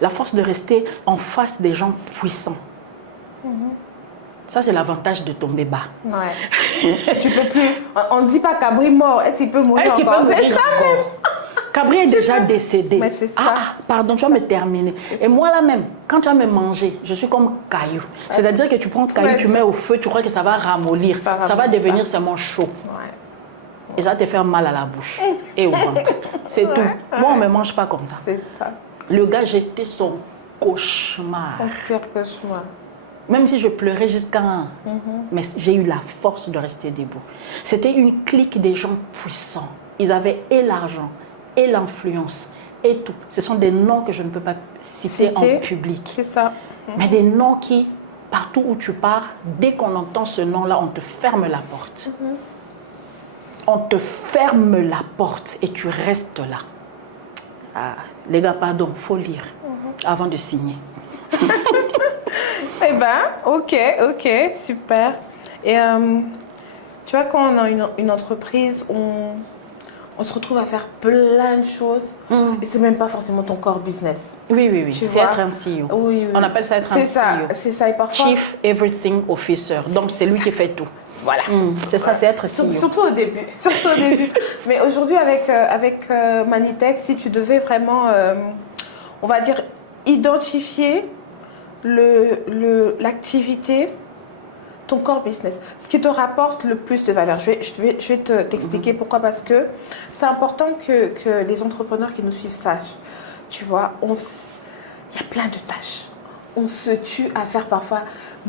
la force de rester en face des gens puissants. Ça, c'est l'avantage de tomber bas. Ouais. Tu peux plus. On ne dit pas Cabri mort. Est-ce qu'il peut mourir encore? Est-ce qu'il peut mourir encore? Cabri est déjà décédé. Mais c'est ça. Pardon, tu vas me terminer. Et moi là même, quand tu vas me manger, je suis comme caillou. C'est-à-dire que tu prends caillou, tu mets au feu, tu crois que ça va ramollir. Ça va devenir seulement chaud. Ouais. Et ça va te faire mal à la bouche et au ventre. C'est tout. Moi, on ne me mange pas comme ça. C'est ça. Le gars, j'étais son cauchemar. Son pire cauchemar. Même si je pleurais jusqu'à un. Mais j'ai eu la force de rester debout. C'était une clique des gens puissants. Ils avaient et l'argent, et l'influence, et tout. Ce sont des noms que je ne peux pas citer en public. C'est ça. Mais des noms qui, partout où tu pars, dès qu'on entend ce nom-là, on te ferme la porte. On te ferme la porte et tu restes là. Ah, les gars, pardon, il faut lire avant de signer. Eh ben, ok, super. Et tu vois, quand on a une entreprise, on se retrouve à faire plein de choses et c'est même pas forcément ton core business. Oui. C'est être un CEO. Oui. On appelle ça être un CEO. C'est ça. Et parfois, Chief Everything Officer. Donc, c'est lui qui fait tout. Voilà. C'est ça, c'est être CEO. Surtout au début. Mais aujourd'hui, avec Manitech, si tu devais vraiment, on va dire, identifier l'activité, ton core business, ce qui te rapporte le plus de valeur. Je vais t'expliquer pourquoi. Parce que c'est important que les entrepreneurs qui nous suivent sachent. Tu vois, il y a plein de tâches. On se tue à faire parfois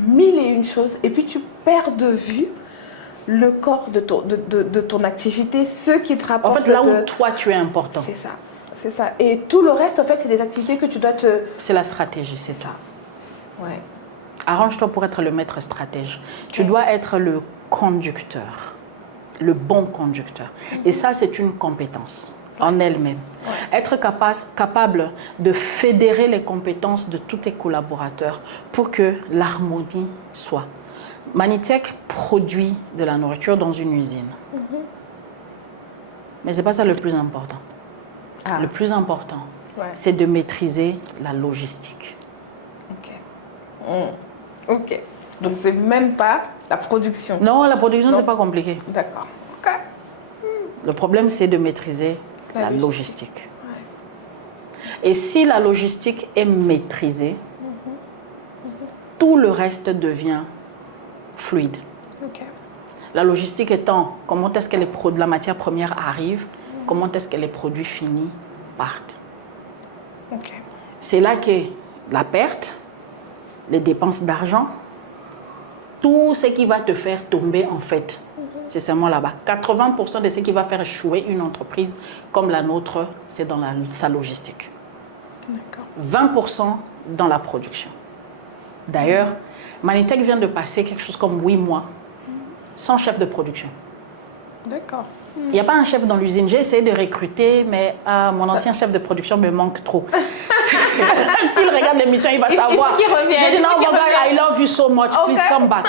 1001 choses et puis tu perds de vue le corps de ton activité, ce qui te rapporte. En fait, là où toi tu es important. C'est ça. Et tout le reste, en fait, c'est des activités que tu dois te... C'est la stratégie, c'est ça. Ouais. Arrange-toi pour être le maître stratège. Tu dois être le conducteur, le bon conducteur. Et ça, c'est une compétence en elle-même. Ouais. Être capable de fédérer les compétences de tous tes collaborateurs pour que l'harmonie soit. Manitech produit de la nourriture dans une usine. Mais ce n'est pas ça le plus important. Le plus important, c'est de maîtriser la logistique. Ok. Donc, c'est même pas la production. Non, la production, c'est pas compliqué. D'accord. Ok. Le problème, c'est de maîtriser la logistique. Et si la logistique est maîtrisée, tout le reste devient fluide. La logistique étant comment est-ce que la matière première arrive, comment est-ce que les produits finis partent. C'est là que la perte, les dépenses d'argent, tout ce qui va te faire tomber en fait, c'est seulement là-bas. 80% de ce qui va faire échouer une entreprise comme la nôtre, c'est dans sa logistique. 20% dans la production. D'ailleurs, Manitech vient de passer quelque chose comme 8 mois sans chef de production. D'accord. Il n'y a pas un chef dans l'usine. J'ai essayé de recruter, mais mon ancien chef de production me manque trop. S'il regarde l'émission, il va savoir. Il faut qu'il revienne. J'ai dit non, mon gars, I love you so much. Please come back.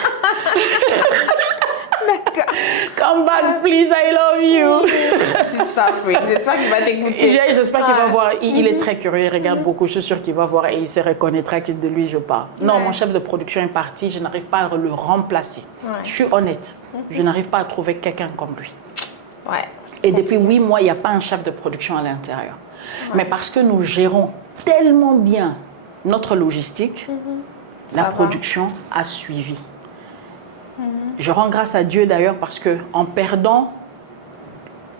D'accord. Come back, please, I love you. J'espère qu'il va t'écouter. J'espère qu'il va voir. Il est très curieux, il regarde beaucoup. Je suis sûre qu'il va voir et il se reconnaîtra que de lui je parle. Non, mon chef de production est parti. Je n'arrive pas à le remplacer. Je suis honnête. Je n'arrive pas à trouver quelqu'un comme lui. Et depuis 8 mois, il n'y a pas un chef de production à l'intérieur. Mais parce que nous gérons tellement bien notre logistique, la production a suivi. Je rends grâce à Dieu d'ailleurs parce qu'en perdant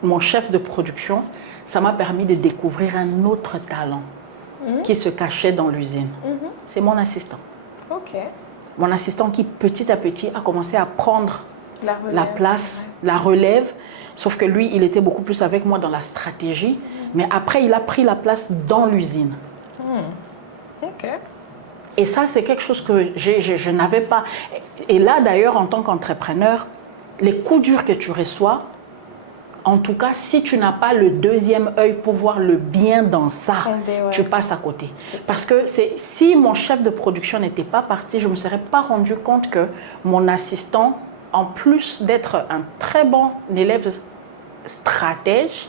mon chef de production, ça m'a permis de découvrir un autre talent qui se cachait dans l'usine. C'est mon assistant. Mon assistant qui petit à petit a commencé à prendre la place, la relève. Sauf que lui, il était beaucoup plus avec moi dans la stratégie. Mais après, il a pris la place dans l'usine. Et ça, c'est quelque chose que je n'avais pas. Et là, d'ailleurs, en tant qu'entrepreneur, les coups durs que tu reçois, En tout cas, si tu n'as pas le deuxième œil pour voir le bien dans ça, tu passes à côté. Parce que si mon chef de production n'était pas parti, je ne me serais pas rendu compte que mon assistant, en plus d'être un très bon élève stratège,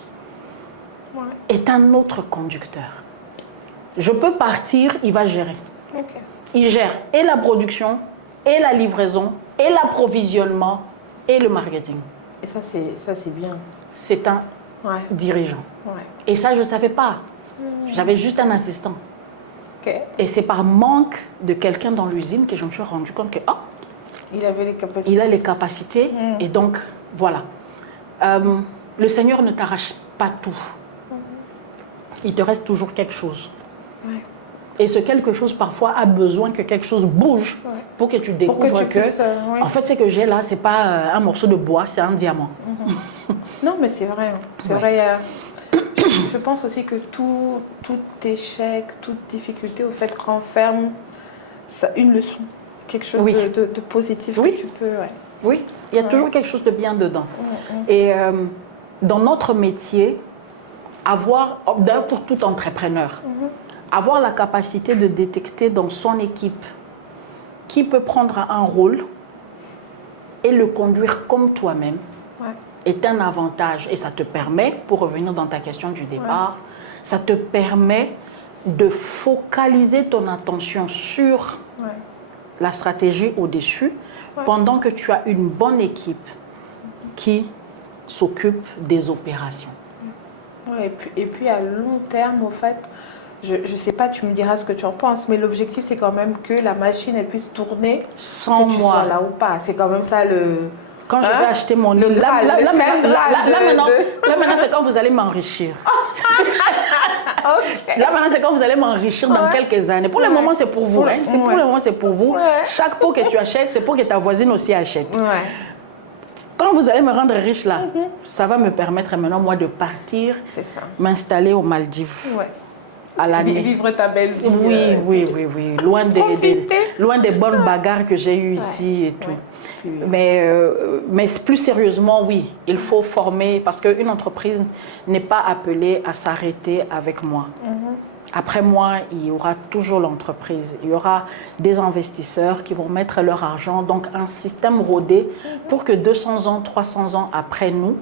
est un autre conducteur. Je peux partir, il va gérer. Il gère et la production, et la livraison, et l'approvisionnement, et le marketing. Et ça, c'est bien. C'est un dirigeant. Et ça, je ne savais pas. J'avais juste un assistant. Et c'est par manque de quelqu'un dans l'usine que je me suis rendu compte que il avait les capacités. Il a les capacités. Et donc, voilà. Le Seigneur ne t'arrache pas tout. Il te reste toujours quelque chose. Et ce quelque chose, parfois, a besoin que quelque chose bouge pour que tu découvres en fait, ce que j'ai là, ce n'est pas un morceau de bois, c'est un diamant. Non, mais c'est vrai. C'est vrai. Je pense aussi que tout échec, toute difficulté, au fait, renferme une leçon. Quelque chose de positif que tu peux... Oui, il y a toujours quelque chose de bien dedans. Et dans notre métier, d'ailleurs pour tout entrepreneur, avoir la capacité de détecter dans son équipe qui peut prendre un rôle et le conduire comme toi-même est un avantage. Et ça te permet, pour revenir dans ta question du départ, ça te permet de focaliser ton attention sur la stratégie au-dessus pendant que tu as une bonne équipe qui s'occupe des opérations. Et puis à long terme, au fait, je ne sais pas, tu me diras ce que tu en penses, mais l'objectif, c'est quand même que la machine, elle puisse tourner sans que tu moi. sois là ou pas. C'est quand même ça le... Quand je vais acheter mon livre, là maintenant, c'est quand vous allez m'enrichir. Là maintenant, c'est quand vous allez m'enrichir dans quelques années. Pour le moment, c'est pour vous. Pour le moment, c'est pour vous. Chaque pot que tu achètes, c'est pour que ta voisine aussi achète. Quand vous allez me rendre riche là, ça va me permettre maintenant, moi, de partir, m'installer aux Maldives. À l'année. Vivre ta belle vie. Oui. Loin des bonnes bagarres que j'ai eues ici et tout. Mais plus sérieusement, oui, il faut former, parce qu'une entreprise n'est pas appelée à s'arrêter avec moi. Après moi, il y aura toujours l'entreprise. Il y aura des investisseurs qui vont mettre leur argent, donc un système rodé pour que 200 ans, 300 ans après nous,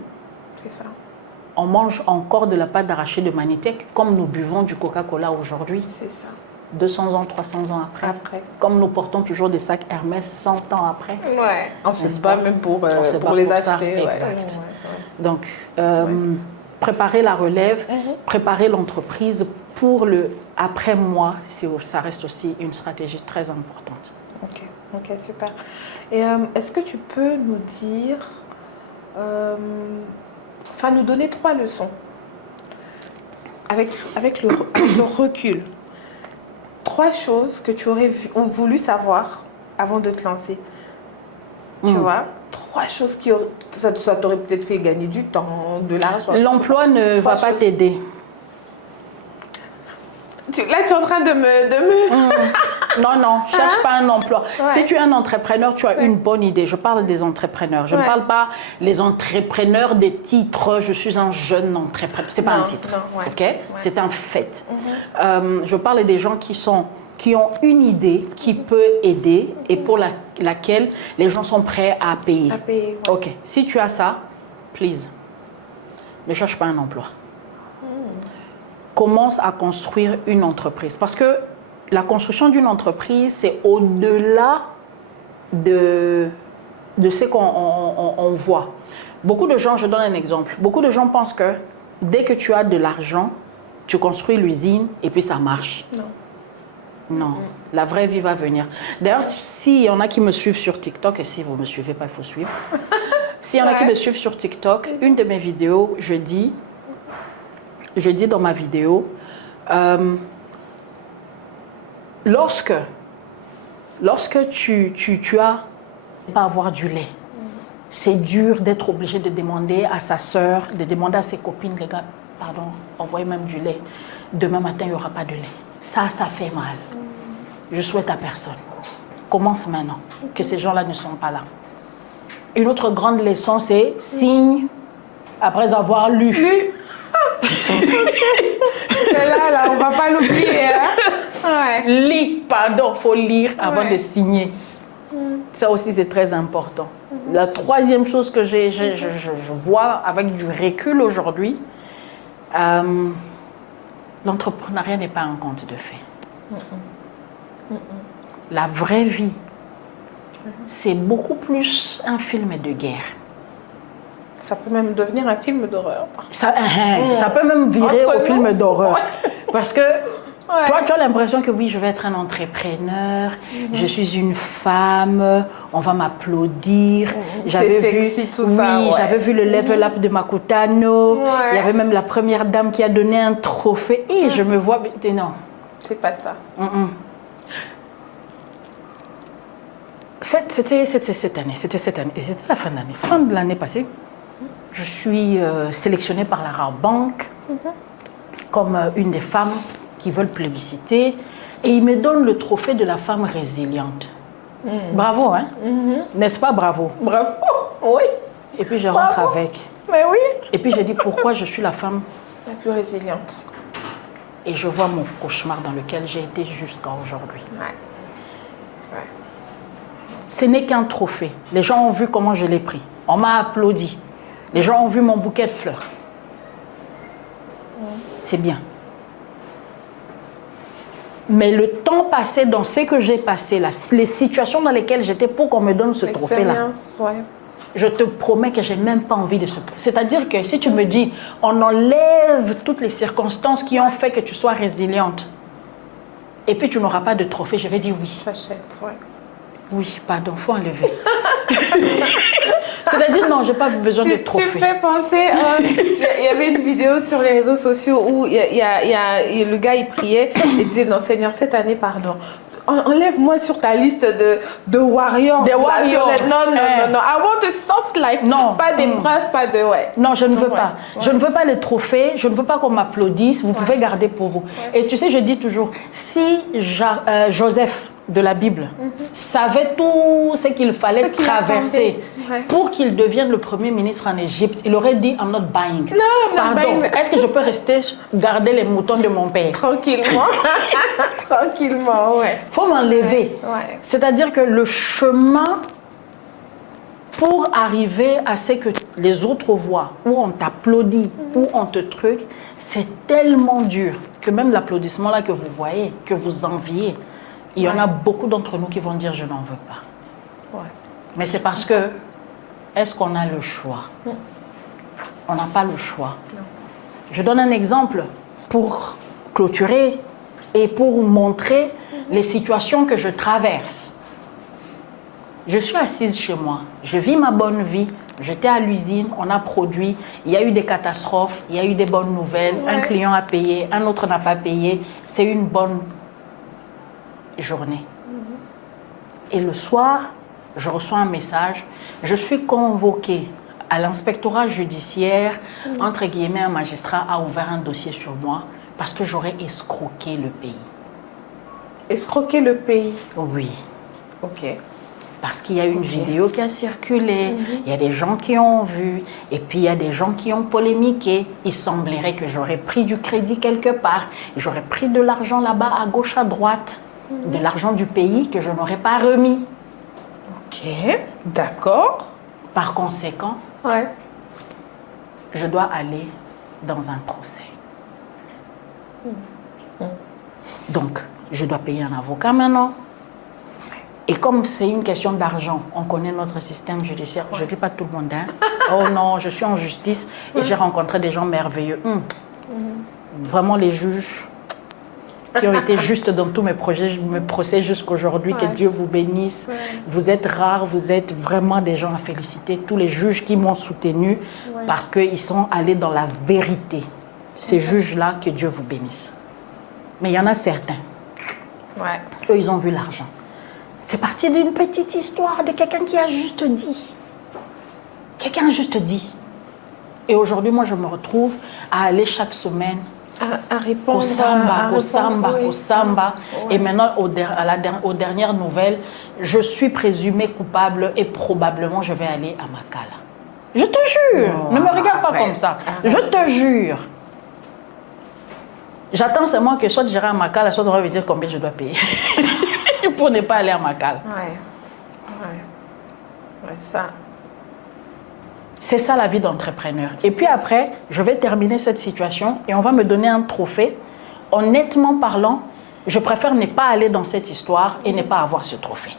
on mange encore de la pâte d'arachide de Manitec comme nous buvons du Coca-Cola aujourd'hui. C'est ça. 200 ans, 300 ans après. Comme nous portons toujours des sacs Hermès 100 ans après. On ne se bat même pour les acheter. Exact. Donc, préparer la relève, préparer l'entreprise pour le après-moi, ça reste aussi une stratégie très importante. Ok, super. Et est-ce que tu peux nous dire... nous donner 3 leçons avec le recul. 3 choses que tu aurais voulu savoir avant de te lancer. Tu vois, 3 choses ça t'aurait peut-être fait gagner du temps, de l'argent. L'emploi ne va pas t'aider. Là, tu es en train de me... Non, cherche pas un emploi. Si tu es un entrepreneur, tu as une bonne idée. Je parle des entrepreneurs. Je ne parle pas les entrepreneurs des titres. Je suis un jeune entrepreneur. Ce n'est pas un titre. C'est un fait. Je parle des gens qui ont une idée qui peut aider et pour laquelle les gens sont prêts à payer. Ok, si tu as ça, please, ne cherche pas un emploi. Commence à construire une entreprise. Parce que la construction d'une entreprise, c'est au-delà de ce qu'on voit. Beaucoup de gens, je donne un exemple, beaucoup de gens pensent que dès que tu as de l'argent, tu construis l'usine et puis ça marche. Non, la vraie vie va venir. D'ailleurs, s'il y en a qui me suivent sur TikTok, et si vous ne me suivez pas, il faut suivre. S'il y en a qui me suivent sur TikTok, une de mes vidéos, je dis dans ma vidéo, lorsque tu as pas avoir du lait, c'est dur d'être obligé de demander à sa sœur, de demander à ses copines, les gars, pardon, envoyez même du lait. Demain matin, il n'y aura pas de lait. Ça fait mal. Je souhaite à personne. Commence maintenant, que ces gens-là ne sont pas là. Une autre grande leçon, c'est signe après avoir lu. Celle-là, on ne va pas l'oublier. Hein? Lis, pardon, il faut lire avant de signer. Ça aussi, c'est très important. La troisième chose que je vois avec du recul aujourd'hui, l'entrepreneuriat n'est pas un conte de fées. La vraie vie, c'est beaucoup plus un film de guerre. Ça peut même devenir un film d'horreur. Ça peut même virer au film d'horreur. Parce que toi, tu as l'impression que oui, je vais être un entrepreneur, je suis une femme, on va m'applaudir. C'est sexy tout ça. Oui, j'avais vu le level up de Makutano. Il y avait même la première dame qui a donné un trophée. Et je me vois, non. C'est pas ça. C'était cette année. Et c'était la fin de l'année. Fin de l'année passée, je suis sélectionnée par la Rabobank comme une des femmes qui veulent plébisciter. Et ils me donnent le trophée de la femme résiliente. Bravo, hein? N'est-ce pas, bravo? Bravo, oui. Et puis je rentre avec. Mais oui. Et puis je dis pourquoi je suis la femme la plus résiliente. Et je vois mon cauchemar dans lequel j'ai été jusqu'à aujourd'hui. Ce n'est qu'un trophée. Les gens ont vu comment je l'ai pris. On m'a applaudi. Les gens ont vu mon bouquet de fleurs. C'est bien. Mais le temps passé dans ce que j'ai passé, là, les situations dans lesquelles j'étais pour qu'on me donne ce trophée-là, je te promets que je n'ai même pas envie de se... C'est-à-dire que si tu me dis, on enlève toutes les circonstances qui ont fait que tu sois résiliente, et puis tu n'auras pas de trophée, je vais dire oui. J'achète, Oui, pardon, il faut enlever. C'est-à-dire, non, je n'ai pas besoin de trophée. Tu me fais penser, il y avait une vidéo sur les réseaux sociaux où le gars, il priait et disait, non Seigneur, cette année, pardon, enlève-moi sur ta liste de warriors. Des warriors. Non. I want a soft life. Non. Pas d'épreuves, pas de... Non, je ne veux pas. Je ne veux pas les trophées. Je ne veux pas qu'on m'applaudisse. Vous pouvez garder pour vous. Et tu sais, je dis toujours, si Joseph de la Bible savait tout ce qu'il fallait traverser pour qu'il devienne le premier ministre en Égypte, il aurait dit, I'm not buying. Non, pardon, est-ce que je peux rester garder les moutons de mon père? Tranquillement. Tranquillement, faut m'enlever. C'est-à-dire que le chemin pour arriver à ce que les autres voient, où on t'applaudit, où on te truc, c'est tellement dur que même l'applaudissement là que vous voyez, que vous enviez, il y en a beaucoup d'entre nous qui vont dire je n'en veux pas. Mais c'est parce que, est-ce qu'on a le choix? On n'a pas le choix. Non. Je donne un exemple pour clôturer et pour montrer les situations que je traverse. Je suis assise chez moi, je vis ma bonne vie, j'étais à l'usine, on a produit, il y a eu des catastrophes, il y a eu des bonnes nouvelles, un client a payé, un autre n'a pas payé, c'est une bonne journée. Et le soir, je reçois un message, je suis convoquée à l'inspectorat judiciaire, entre guillemets, un magistrat a ouvert un dossier sur moi parce que j'aurais escroqué le pays. Escroquer le pays? Oui. Ok. Parce qu'il y a une vidéo qui a circulé, il y a des gens qui ont vu, et puis il y a des gens qui ont polémiqué. Il semblerait que j'aurais pris du crédit quelque part, j'aurais pris de l'argent là-bas, à gauche, à droite, de l'argent du pays que je n'aurais pas remis. Ok, d'accord. Par conséquent, je dois aller dans un procès. Donc, je dois payer un avocat maintenant. Et comme c'est une question d'argent, on connaît notre système judiciaire. Je ne dis pas tout le monde, hein. Oh non, je suis en justice et j'ai rencontré des gens merveilleux. Vraiment les juges qui ont été justes dans tous mes procès jusqu'aujourd'hui. Que Dieu vous bénisse. Vous êtes rares, vous êtes vraiment des gens à féliciter. Tous les juges qui m'ont soutenu parce qu'ils sont allés dans la vérité. Ces juges-là, que Dieu vous bénisse. Mais il y en a certains. Eux, ils ont vu l'argent. C'est parti d'une petite histoire de quelqu'un qui a juste dit. Quelqu'un a juste dit. Et aujourd'hui, moi, je me retrouve à aller chaque semaine à répondre, au samba. Et maintenant, aux dernières nouvelles, je suis présumée coupable et probablement je vais aller à Makala. Je te jure. Oh, ne me regarde pas arrête. comme ça. Je te jure. J'attends seulement que soit j'irai à Makala, soit on va me dire combien je dois payer. Pour ne pas aller à Makala. Ouais, ça. C'est ça la vie d'entrepreneur. Et puis après, je vais terminer cette situation et on va me donner un trophée. Honnêtement parlant, je préfère ne pas aller dans cette histoire et ne pas avoir ce trophée.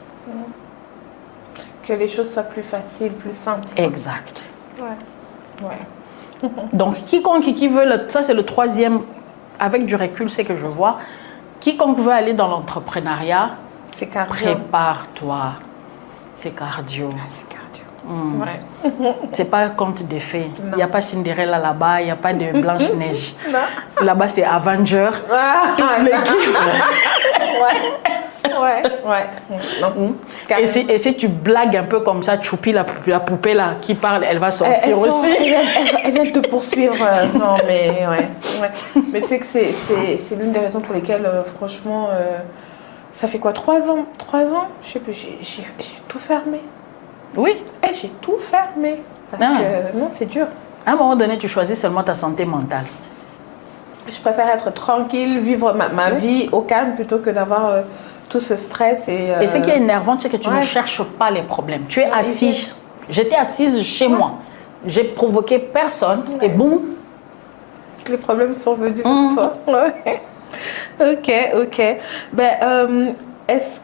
Que les choses soient plus faciles, plus simples. Exact. Ouais. Donc, quiconque qui veut, ça c'est le troisième, avec du recul, c'est que je vois, quiconque veut aller dans l'entrepreneuriat, C'est cardio. prépare-toi. C'est cardio. C'est cardio. Ouais. C'est pas conte des fées. Il n'y a pas Cinderella là-bas, il n'y a pas de Blanche-Neige. Là-bas, c'est Avenger. Ouais. Non. Et si tu blagues un peu comme ça, Choupi, la poupée là, qui parle, elle va sortir aussi. Elle vient te poursuivre. Non, mais ouais. Mais tu sais que c'est l'une des raisons pour lesquelles, franchement, ça fait quoi, 3 ans? 3 ans? Je sais plus, j'ai tout fermé. Oui. J'ai tout fermé. Parce que, non, c'est dur. À un moment donné, tu choisis seulement ta santé mentale. Je préfère être tranquille, vivre ma vie au calme plutôt que d'avoir tout ce stress. Et ce qui est énervant, c'est que tu ne cherches pas les problèmes. Tu es assise. J'étais assise chez moi. J'ai provoqué personne et boum. Les problèmes sont venus de toi. Ouais. Ok. Ben, est-ce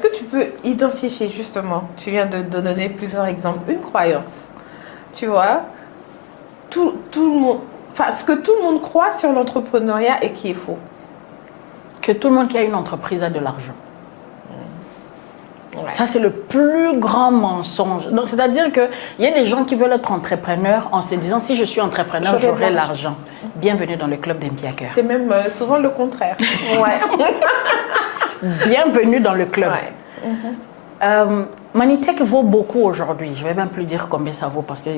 que tu peux identifier justement, tu viens de donner plusieurs exemples, une croyance, tu vois, tout le monde, enfin ce que tout le monde croit sur l'entrepreneuriat et qui est faux. Que tout le monde qui a une entreprise a de l'argent. Ouais. Ça, c'est le plus grand mensonge. Donc, c'est-à-dire qu'il y a des gens qui veulent être entrepreneurs en se disant, si je suis entrepreneur, j'aurai l'argent. Bienvenue dans le club des Mpiakers. C'est même souvent le contraire. Ouais. Bienvenue dans le club. Ouais. Manitech vaut beaucoup aujourd'hui. Je ne vais même plus dire combien ça vaut parce que...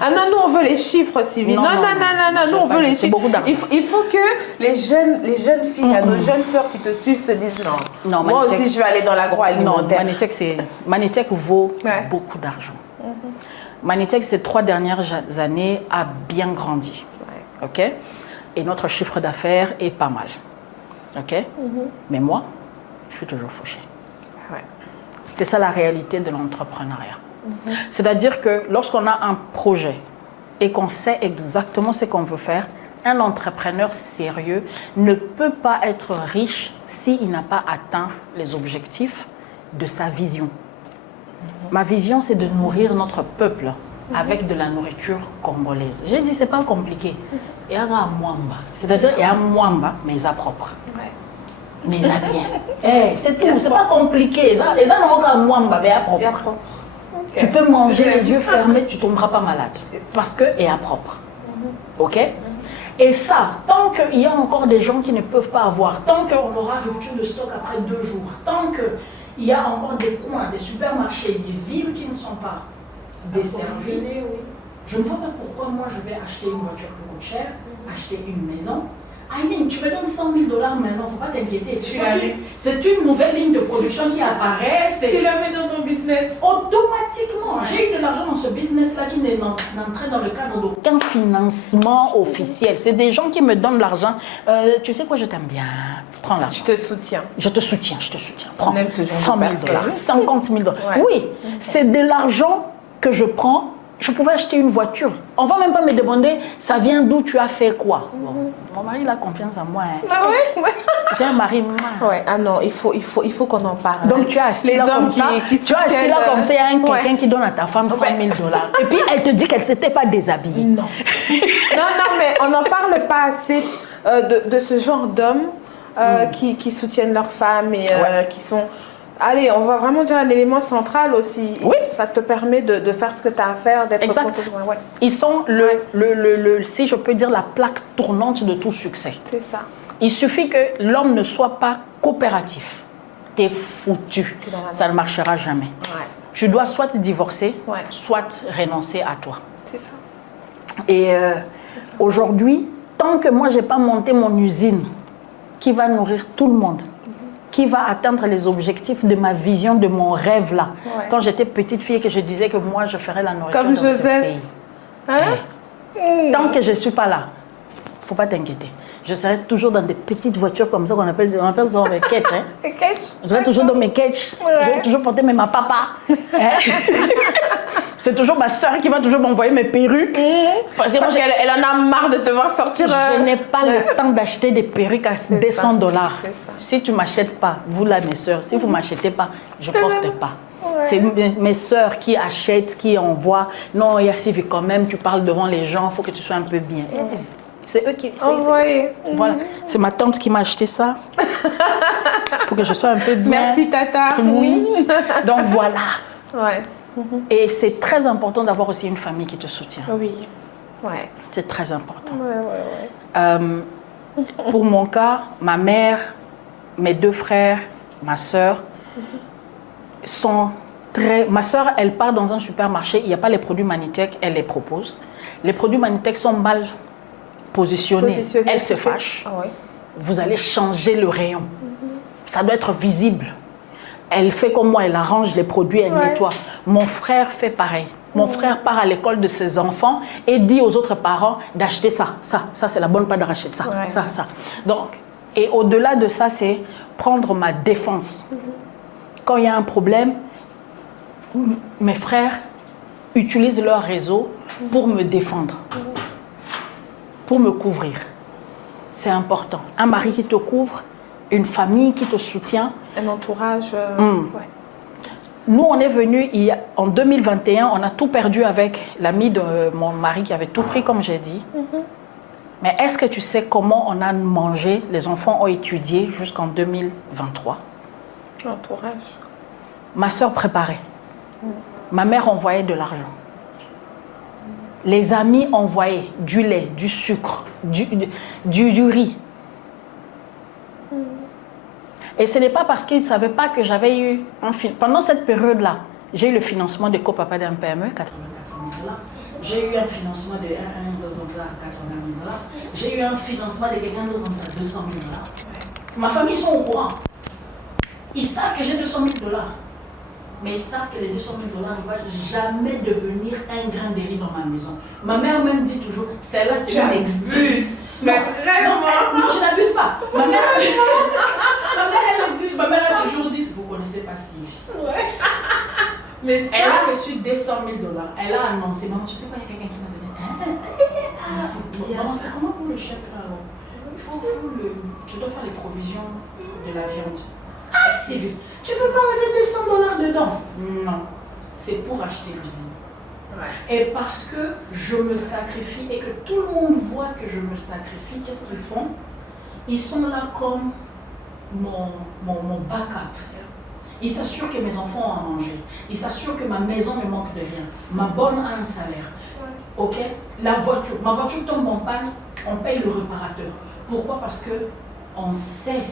Ah non, nous on veut les chiffres, Sylvie. Non, nous on veut les chiffres. Beaucoup d'argent. Il faut que les jeunes filles, nos jeunes sœurs qui te suivent se disent non. Moi Manitech, aussi je vais aller dans l'agroalimentaire. Non, Manitech vaut beaucoup d'argent. Manitech, ces 3 dernières années, a bien grandi. Ok? Et notre chiffre d'affaires est pas mal. Ok? Mais moi, je suis toujours fauchée. C'est ça la réalité de l'entrepreneuriat. C'est-à-dire que lorsqu'on a un projet et qu'on sait exactement ce qu'on veut faire, un entrepreneur sérieux ne peut pas être riche s'il n'a pas atteint les objectifs de sa vision. Ma vision, c'est de nourrir notre peuple avec de la nourriture congolaise. J'ai dit, c'est pas compliqué. Il y a un mwamba. C'est-à-dire, il y a un mwamba, mais il est propre. Mais ça bien. C'est tout, c'est pas compliqué. Ça n'a aucun mwamba, mais il est propre. Tu peux manger les yeux fermés, tu ne tomberas pas malade. Parce qu'il est propre. Ok? Et ça, tant qu'il y a encore des gens qui ne peuvent pas avoir, tant qu'on aura rupture de stock après 2 jours, tant qu'il y a encore des coins, des supermarchés, des villes qui ne sont pas desservies, je ne vois pas pourquoi moi je vais acheter une voiture qui coûte cher, acheter une maison. Aileen, tu me donnes 100 000 $ maintenant, il ne faut pas t'inquiéter. C'est une nouvelle ligne de production qui apparaît. Tu la mets dans ton business. Automatiquement. J'ai eu de l'argent dans ce business-là qui n'entrait dans le cadre d'aucun financement officiel. C'est des gens qui me donnent l'argent. Tu sais quoi, je t'aime bien. Prends l'argent. Je te soutiens. Je te soutiens. Prends. On aime ce genre 100 000 $, 50 000 $. Oui, c'est de l'argent que je prends. Je pouvais acheter une voiture. On ne va même pas me demander, ça vient d'où, tu as fait quoi. Bon, mon mari, il a confiance en moi. J'ai un mari. Ah non, il faut qu'on en parle. Donc tu as assis là comme ça. Tu as assis là comme ça, il y a quelqu'un qui donne à ta femme 100 000 $. Et puis elle te dit qu'elle ne s'était pas déshabillée. Non. non, mais on n'en parle pas assez de ce genre d'hommes qui soutiennent leurs femmes et qui sont... Allez, on va vraiment dire un élément central aussi. Oui. Ça te permet de faire ce que tu as à faire, d'être exact. Ils sont si je peux dire, la plaque tournante de tout succès. C'est ça. Il suffit que l'homme ne soit pas coopératif. T'es foutu. Ça ne marchera jamais. Tu dois soit divorcer, soit renoncer à toi. C'est ça. Et aujourd'hui, tant que moi, je n'ai pas monté mon usine qui va nourrir tout le monde, qui va atteindre les objectifs de ma vision, de mon rêve là. Ouais. Quand j'étais petite fille et que je disais que moi, je ferais la nourriture Comme dans Joseph. ce pays. Hein? Tant que je ne suis pas là, il ne faut pas t'inquiéter. Je serai toujours dans des petites voitures comme ça qu'on appelle ça mes ketch. Hein. Je serai toujours dans mes ketch. Ouais. Je vais toujours porter ma papa. Hein. C'est toujours ma soeur qui va toujours m'envoyer mes perruques. Parce qu'elle en a marre de te voir sortir. Je n'ai pas le temps d'acheter des perruques à $200. Si tu ne m'achètes pas, vous là mes soeurs, si vous ne m'achetez pas, je ne porte pas. Ouais. C'est mes soeurs qui achètent, qui envoient. Non, Yassivi, quand même, tu parles devant les gens, il faut que tu sois un peu bien. C'est eux qui... Voilà. C'est ma tante qui m'a acheté ça. Pour que je sois un peu bien. Merci, Tata. Oui. Donc, voilà. Ouais. Et c'est très important d'avoir aussi une famille qui te soutient. Oui. Ouais. C'est très important. Ouais. Pour mon cas, ma mère, mes 2 frères, ma sœur, sont très... Ma sœur, elle part dans un supermarché, il n'y a pas les produits Manitech, elle les propose. Les produits Manitech sont mal positionnés. Elle se fâche. Ah ouais. Vous allez changer le rayon. Ça doit être visible. Elle fait comme moi, elle arrange les produits, elle nettoie. Mon frère fait pareil. Mon frère part à l'école de ses enfants et dit aux autres parents d'acheter ça. Ça c'est la bonne part d'acheter ça. Ça. Donc, et au-delà de ça, c'est prendre ma défense. Quand il y a un problème, mes frères utilisent leur réseau pour me défendre, pour me couvrir. C'est important. Un mari qui te couvre, une famille qui te soutient. Un entourage. Nous, on est venus en 2021, on a tout perdu avec l'ami de mon mari qui avait tout pris, comme j'ai dit. Mais est-ce que tu sais comment on a mangé? Les enfants ont étudié jusqu'en 2023. L'entourage. Ma soeur préparait. Ma mère envoyait de l'argent. Les amis envoyaient du lait, du sucre, du riz. Et ce n'est pas parce qu'ils ne savaient pas que j'avais eu... Pendant cette période-là, j'ai eu le financement de Copapa d'un PME, 84 000 $. J'ai eu un financement de 1 $, 80 000 $. J'ai eu un financement de quelqu'un d'autre, 200 000 $. Ma famille, ils sont au courant. Ils savent que j'ai 200 000 $. Mais ils savent que les 200 000 $ ne vont jamais devenir un grain de riz dans ma maison. Ma mère même dit toujours, celle-là, c'est une excuse. Mais vraiment? Non, je n'abuse pas. Ma mère, ma mère a toujours dit, vous ne connaissez pas Sylvie. Ouais. Mais ça... Elle a reçu 200 000 $. Elle a annoncé, maman, tu sais pas, il y a quelqu'un qui m'a donné. C'est bien. C'est comment pour le chèque alors? Tu dois faire les provisions de la viande. Sylvie, tu peux pas mettre 200 $ dedans? Non, c'est pour acheter l'usine. Et parce que je me sacrifie et que tout le monde voit que je me sacrifie, qu'est-ce qu'ils font? Ils sont là comme mon backup. Ils s'assurent que mes enfants ont à manger. Ils s'assurent que ma maison ne manque de rien. Ma bonne a un salaire. Ok? La voiture, ma voiture tombe en panne, on paye le réparateur. Pourquoi? Parce que on sait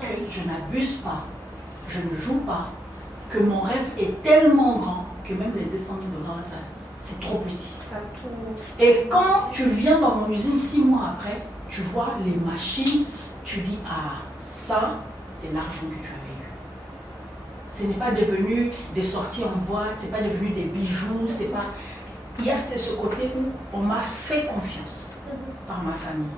que je n'abuse pas, je ne joue pas, que mon rêve est tellement grand que même les 200 000 $, c'est trop petit. Et quand tu viens dans mon usine 6 mois après, tu vois les machines, tu dis, ah, ça, c'est l'argent que tu avais eu. Ce n'est pas devenu des sorties en boîte, ce n'est pas devenu des bijoux, c'est pas... Il y a ce côté où on m'a fait confiance par ma famille.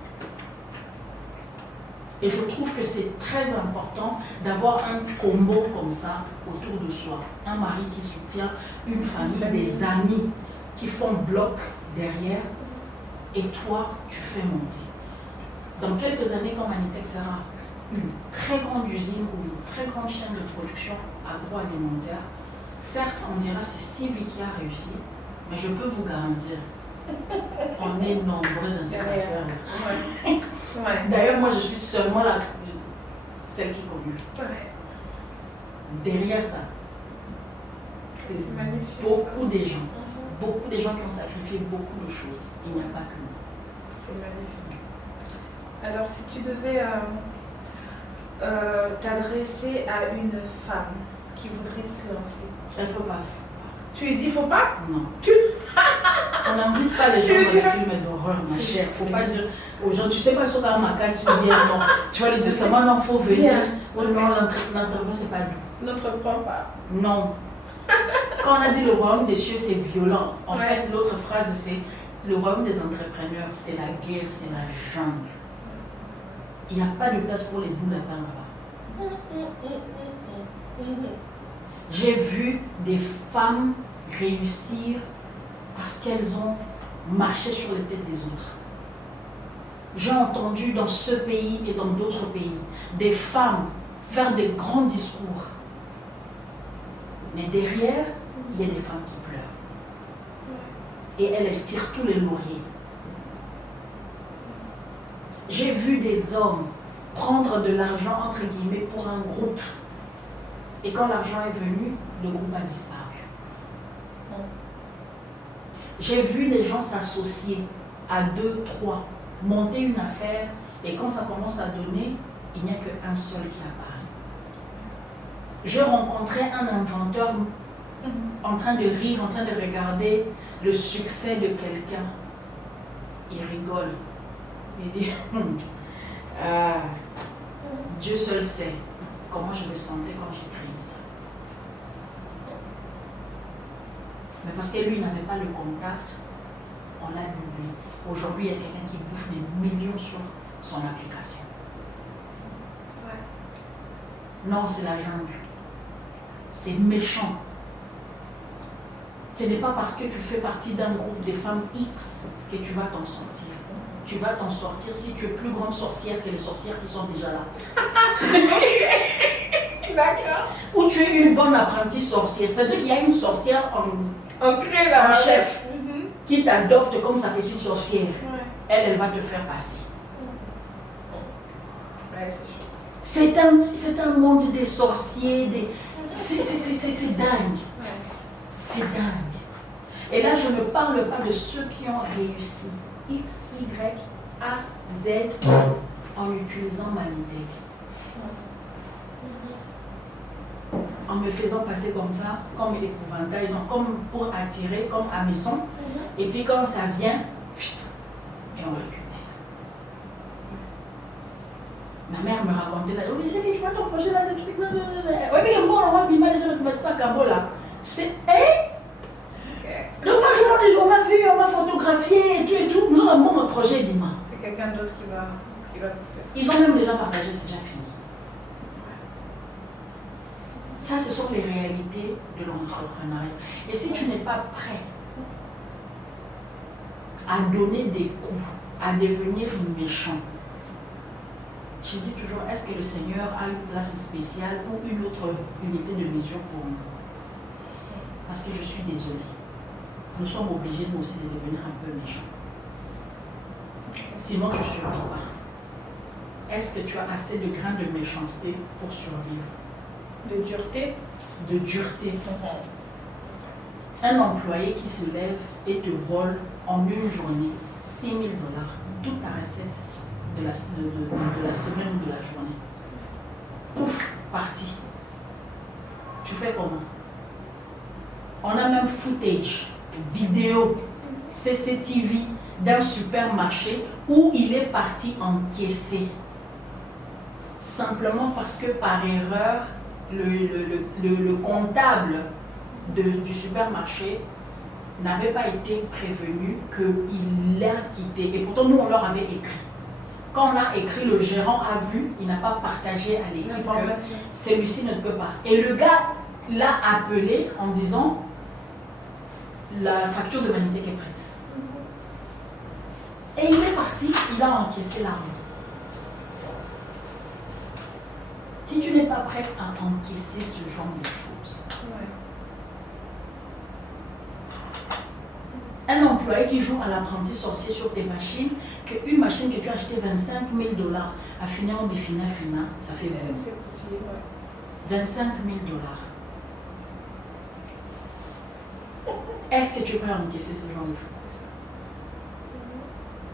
Et je trouve que c'est très important d'avoir un combo comme ça autour de soi. Un mari qui soutient, une famille, des amis qui font bloc derrière et toi, tu fais monter. Dans quelques années, quand Manitech sera une très grande usine ou une très grande chaîne de production agroalimentaire, certes, on dira c'est Sylvie qui a réussi, mais je peux vous garantir, on est nombreux dans cette affaire. D'ailleurs, moi, je suis seulement celle qui conduit. Derrière ça, c'est beaucoup de gens. Beaucoup de gens qui ont sacrifié beaucoup de choses. Il n'y a pas que nous. C'est magnifique. Alors, si tu devais t'adresser à une femme qui voudrait se lancer, elle ne faut pas. Tu lui dis, il ne faut pas? Non. On n'invite pas les gens dans les films d'horreur, ma chère. Faut pas dire aux gens, tu sais pas sur ma casse ou bien non. Tu vas lui dire seulement non, faut venir. Oh non, l'entrepreneur c'est pas doux. N'entreprends pas. Non. Quand on a dit le royaume des cieux, c'est violent. En fait, l'autre phrase, c'est le royaume des entrepreneurs, c'est la guerre, c'est la jungle. Il n'y a pas de place pour les doux lapins là-bas. J'ai vu des femmes réussir parce qu'elles ont marché sur les têtes des autres. J'ai entendu dans ce pays et dans d'autres pays des femmes faire des grands discours. Mais derrière, il y a des femmes qui pleurent. Et elles tirent tous les lauriers. J'ai vu des hommes prendre de l'argent, entre guillemets, pour un groupe. Et quand l'argent est venu, le groupe a disparu. J'ai vu les gens s'associer à 2, 3, monter une affaire, et quand ça commence à donner, il n'y a qu'un seul qui apparaît. J'ai rencontré un inventeur en train de rire, en train de regarder le succès de quelqu'un. Il rigole. Il dit, Dieu seul sait comment je me sentais quand j'ai créé ça. Mais parce que lui, il n'avait pas le contact, on l'a doublé. Aujourd'hui, il y a quelqu'un qui bouffe des millions sur son application. Non, c'est la jungle. C'est méchant. Ce n'est pas parce que tu fais partie d'un groupe de femmes X que tu vas t'en sortir. Tu vas t'en sortir si tu es plus grande sorcière que les sorcières qui sont déjà là. D'accord. Ou tu es une bonne apprentie sorcière. C'est-à-dire qu'il y a une sorcière On crée la chef qui t'adopte comme sa petite sorcière. Elle va te faire passer. C'est un monde des sorciers, c'est dingue. C'est dingue. Et là, je ne parle pas de ceux qui ont réussi. X, Y, A, Z en utilisant Manitech. En me faisant passer comme ça, comme épouvantail, non, comme pour attirer, comme hameçon. Et puis quand ça vient, et on récupère. Ma mère me racontait là, oui, c'est que tu vois ton projet là, de trucs, oui, mais bon, on va bimer les gens, je me dis pas Cabo là. Je fais, donc moi tout le monde, on m'a vu, on m'a photographié et tout, nous avons notre projet Bima. C'est quelqu'un d'autre qui va vous faire. Ils ont même déjà partagé, c'est déjà fini. Ça, ce sont les réalités de l'entrepreneuriat. Et si tu n'es pas prêt à donner des coups, à devenir méchant, je dis toujours, est-ce que le Seigneur a une place spéciale ou une autre unité de mesure pour nous? Parce que je suis désolée. Nous sommes obligés, nous aussi, de devenir un peu méchants. Sinon, tu ne survis pas. Est-ce que tu as assez de grains de méchanceté pour survivre? De dureté? De dureté. Un employé qui se lève et te vole en une journée $6 000, toute ta recette de la semaine ou de la journée. Pouf, parti. Tu fais comment? On a même footage, vidéo, CCTV d'un supermarché où il est parti encaisser. Simplement parce que par erreur, le comptable du supermarché n'avait pas été prévenu qu'il l'a quitté. Et pourtant, nous, on leur avait écrit. Quand on a écrit, le gérant a vu, il n'a pas partagé à l'équipe que celui-ci ne peut pas. Et le gars l'a appelé en disant, la facture de Manitech est prête. Et il est parti, il a encaissé l'argent. Si tu n'es pas prêt à encaisser ce genre de choses, un employé qui joue à l'apprenti sorcier sur tes machines, qu'une machine que tu as achetée $25 000 a fini en bifina, ça fait beaucoup. C'est possible, $25 000. Est-ce que tu es prêt à encaisser ce genre de choses?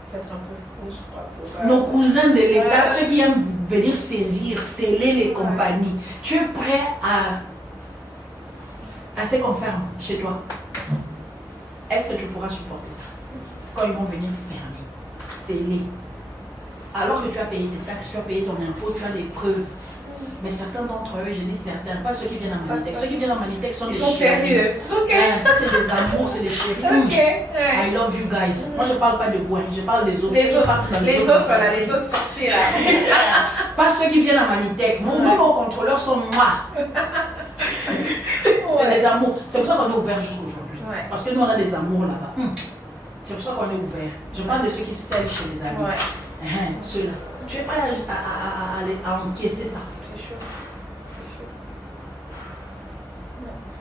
C'est un peu fou, je crois. Nos cousins de l'État, ceux qui aiment venir saisir, sceller les compagnies, tu es prêt à ce qu'on ferme chez toi? est-ce que tu pourras supporter ça? Quand ils vont venir fermer, sceller, alors que tu as payé tes taxes, tu as payé ton impôt, tu as des preuves. Mais certains d'entre eux, je dis certains, pas ceux qui viennent en Manitech. Ceux qui viennent en Manitech sont des sérieux. Ok. Ça, c'est des amours, c'est des chéris. Ok. I love you guys. Moi, je ne parle pas de vous, hein, je parle des autres. Les autres, voilà, les autres sorciers là. Pas ceux qui viennent en Manitech. Nous, nos contrôleurs sont moi. C'est des amours. C'est pour ça qu'on est ouvert jusqu'à aujourd'hui. Parce que nous, on a des amours là-bas. C'est pour ça qu'on est ouvert. Je parle de ceux qui scellent chez les amis. Ceux-là. Tu es prêt à encaisser ça?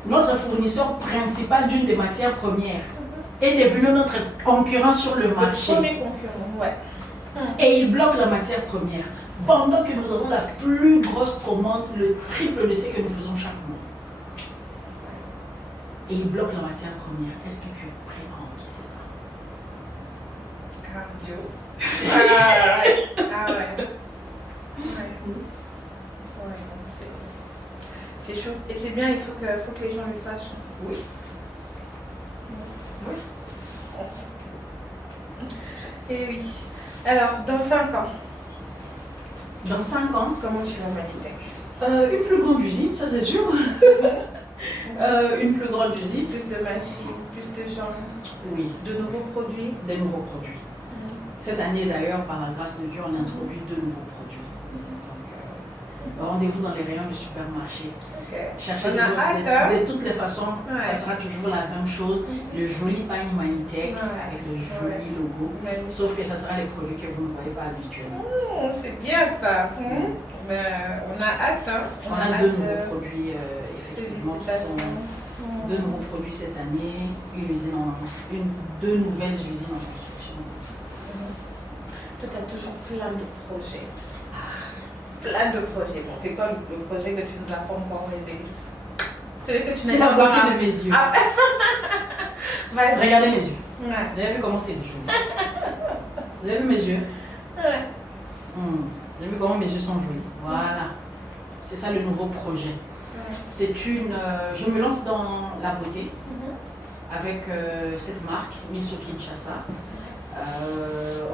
Notre fournisseur principal d'une des matières premières est devenu notre concurrent sur le marché. Le premier concurrent, ouais. Et il bloque la matière première. Pendant que nous avons la plus grosse commande, le triple de ce que nous faisons chaque mois. Et il bloque la matière première. Est-ce que tu es prêt à encaisser ça? Cardio. Ah ouais. C'est chaud. Et c'est bien, il faut que les gens le sachent. Oui. Oui. Et oui. Alors, dans 5 ans. Dans 5 ans, comment tu vas Manitech? Une plus grande usine, ça c'est sûr. Une plus grande usine. Plus de machines, plus de gens. Oui. De nouveaux produits. Des nouveaux produits. Cette année d'ailleurs, par la grâce de Dieu, on a introduit 2 nouveaux produits. Donc, rendez-vous dans les rayons du supermarché. Cherchez de toutes les façons, ça sera toujours la même chose. Le joli pain Manitech avec le joli logo. Sauf que ça sera les produits que vous ne voyez pas habituellement. C'est bien ça. On a hâte. On a 2 nouveaux produits, effectivement, qui sont 2 nouveaux produits cette année. Deux nouvelles usines en construction. Toi, tu as toujours plein de projets. Plein de projets. Bon, c'est quoi le projet que tu nous as pas encore révélé? Celui que tu n'as pas encore de mes yeux. Regardez mes yeux. Vous avez vu comment c'est joli? Vous avez vu mes yeux? Vous avez vu comment mes yeux sont jolis? Voilà. C'est ça le nouveau projet. C'est je me lance dans la beauté avec cette marque, Miso Kinshasa.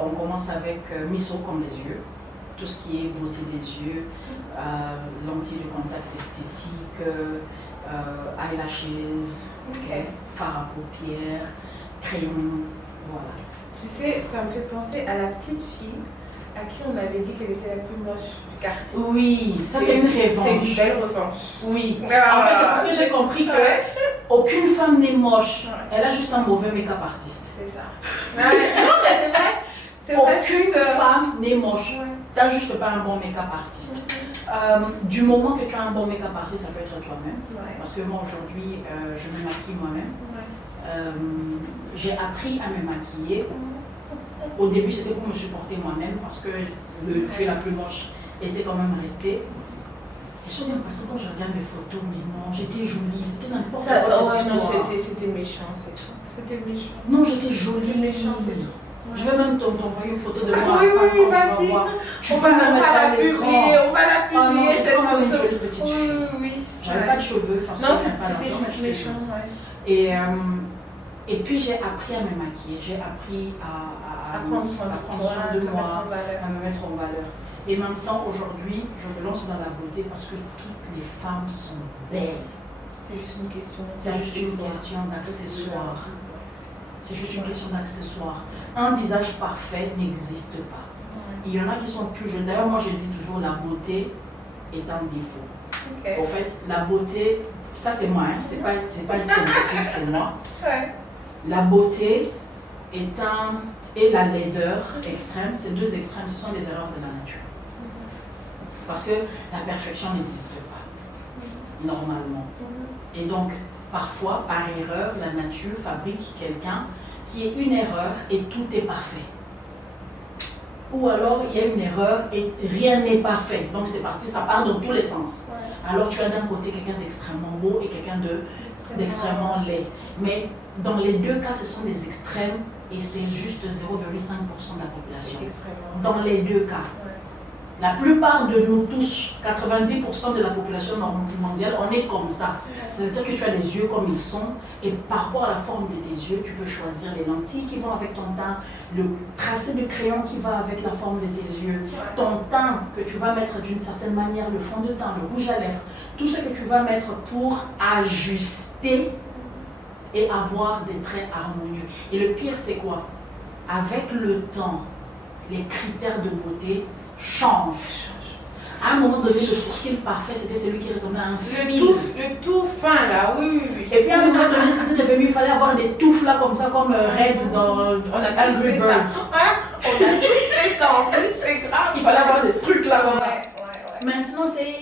On commence avec Miso comme les yeux. Tout ce qui est beauté des yeux, lentilles de contact esthétique, eyelashes, fard à paupières, crayon, voilà. Tu sais, ça me fait penser à la petite fille à qui on avait dit qu'elle était la plus moche du quartier. Oui, ça c'est une revanche. C'est une belle revanche. Oui. En fait, c'est parce que j'ai compris que aucune femme n'est moche. Elle a juste un mauvais make-up artiste. C'est ça. Non, mais c'est vrai. Aucune femme n'est moche. Tu n'as juste pas un bon make-up artiste. Du moment que tu as un bon make-up artiste, ça peut être toi-même. Parce que moi aujourd'hui, je me maquille moi-même. J'ai appris à me maquiller. Au début, c'était pour me supporter moi-même parce que le tu es la plus moche était quand même resté. Et je me suis dit, quand je regarde mes photos, mais non, j'étais jolie, c'était n'importe quoi. Non, c'était méchant, c'est tout. C'était méchant. Non, j'étais jolie. Méchant, c'est tout. Je vais même t'envoyer une photo de moi. Oui, vas-y. Tu peux me mettre à l'écran. On va la publier, cette photo. Une jolie petite fille. Oui. J'avais pas de cheveux. Non, c'était juste méchant. Et puis j'ai appris à me maquiller, j'ai appris à prendre soin de moi, à me mettre en valeur. Et maintenant, aujourd'hui, je me lance dans la beauté parce que toutes les femmes sont belles. C'est juste une question d'accessoires. C'est juste une question d'accessoires. Un visage parfait n'existe pas. Il y en a qui sont plus jeunes. D'ailleurs, moi je dis toujours la beauté est un défaut. En fait, la beauté, ça c'est moi, c'est pas le scientifique, c'est moi. La beauté et la laideur extrême, ces 2 extrêmes, ce sont des erreurs de la nature. Parce que la perfection n'existe pas, normalement. Et donc, parfois, par erreur, la nature fabrique quelqu'un qui est une erreur et tout est parfait. Ou alors, il y a une erreur et rien n'est parfait. Donc, c'est parti, ça part dans tous les sens. Alors, tu as d'un côté quelqu'un d'extrêmement beau et quelqu'un d'extrêmement laid. Mais dans les 2 cas, ce sont des extrêmes et c'est juste 0,5% de la population. Dans les 2 cas. La plupart de nous tous, 90% de la population mondiale, on est comme ça. C'est-à-dire que tu as les yeux comme ils sont et par rapport à la forme de tes yeux, tu peux choisir les lentilles qui vont avec ton teint, le tracé de crayon qui va avec la forme de tes yeux, ton teint que tu vas mettre d'une certaine manière, le fond de teint, le rouge à lèvres, tout ce que tu vas mettre pour ajuster et avoir des traits harmonieux. Et le pire, c'est quoi? Avec le temps, les critères de beauté changent. À un moment donné, le sourcil parfait, c'était celui qui ressemblait à un fil. Le tout fin, là, oui. Et puis à un moment donné, c'était devenu, il fallait avoir des touffes là, comme ça, comme Red dans Angry Birds. On a tous fait ça, en plus, c'est grave. Il fallait avoir des trucs là, comme ça. Ouais. Maintenant, c'est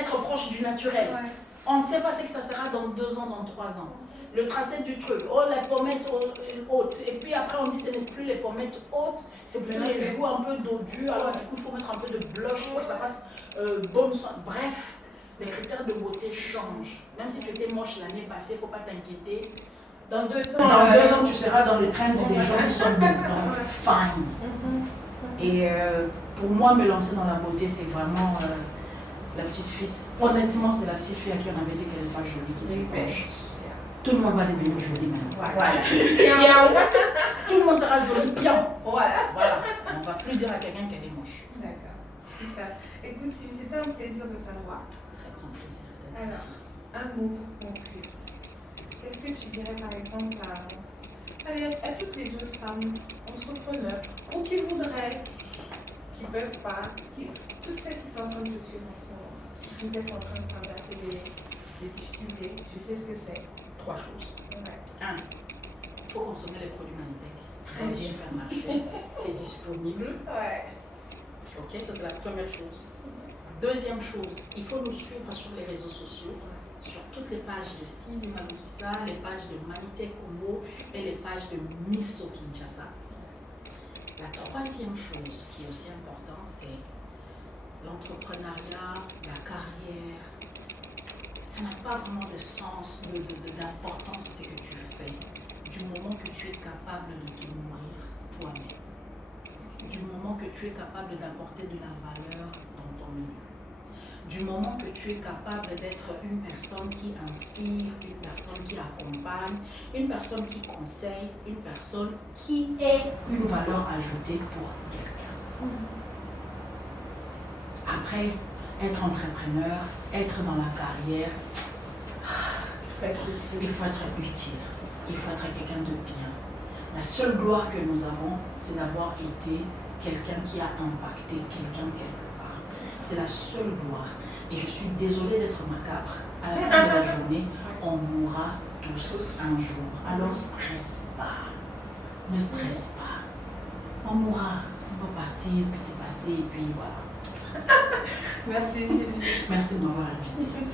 être proche du naturel. On ne sait pas ce que ça sera dans 2 ans, dans 3 ans. Le tracé du truc, les pommettes hautes. Et puis après, on dit que ce n'est plus les pommettes hautes, c'est plus les joues un peu dodues. Alors du coup, il faut mettre un peu de blush pour que ça fasse bonne sang. Bref, les critères de beauté changent. Même si tu étais moche l'année passée, il ne faut pas t'inquiéter. Dans 2 ans, tu seras dans le trend des gens qui sont beaux. Donc, fine. Et pour moi, me lancer dans la beauté, c'est vraiment la petite fille. Honnêtement, c'est la petite fille à qui on avait dit qu'elle n'est pas jolie, qui s'est penche. Tout le monde va devenir joli maintenant. Voilà. Tout le monde sera joli, bien. Voilà. On ne va plus dire à quelqu'un qu'elle est moche. D'accord. Super. Écoute, c'était un plaisir de te voir. Très grand plaisir d'être Alors, ici. un mot pour conclure. Qu'est-ce que tu dirais par exemple à toutes les autres femmes entrepreneurs ou qui voudraient, qui ne peuvent pas, toutes celles qui sont en train de te suivre en ce moment, qui sont peut-être en train de traverser des difficultés, tu sais ce que c'est? 3 choses. 1. Il faut consommer les produits Manitech dans les supermarchés. C'est disponible. Ok, ça c'est la première chose. Deuxième chose, il faut nous suivre sur les réseaux sociaux, sur toutes les pages de Sylvie Malukisa, les pages de Manitech Congo et les pages de Misso Kinshasa. La troisième chose qui est aussi importante, c'est l'entrepreneuriat, la carrière. Ça n'a pas vraiment de sens, d'importance ce que tu fais, du moment que tu es capable de te nourrir toi-même, du moment que tu es capable d'apporter de la valeur dans ton milieu, du moment que tu es capable d'être une personne qui inspire, une personne qui accompagne, une personne qui conseille, une personne qui est une valeur ajoutée pour quelqu'un. Après, être entrepreneur, être dans la carrière, il faut être utile, il faut être quelqu'un de bien. La seule gloire que nous avons, c'est d'avoir été quelqu'un qui a impacté quelqu'un quelque part. C'est la seule gloire. Et je suis désolée d'être macabre. À la fin de la journée, on mourra tous un jour. Alors stresse pas. Ne stresse pas. On mourra. On va partir, puis c'est passé, et puis voilà. Merci Sylvie. Merci de m'avoir invité.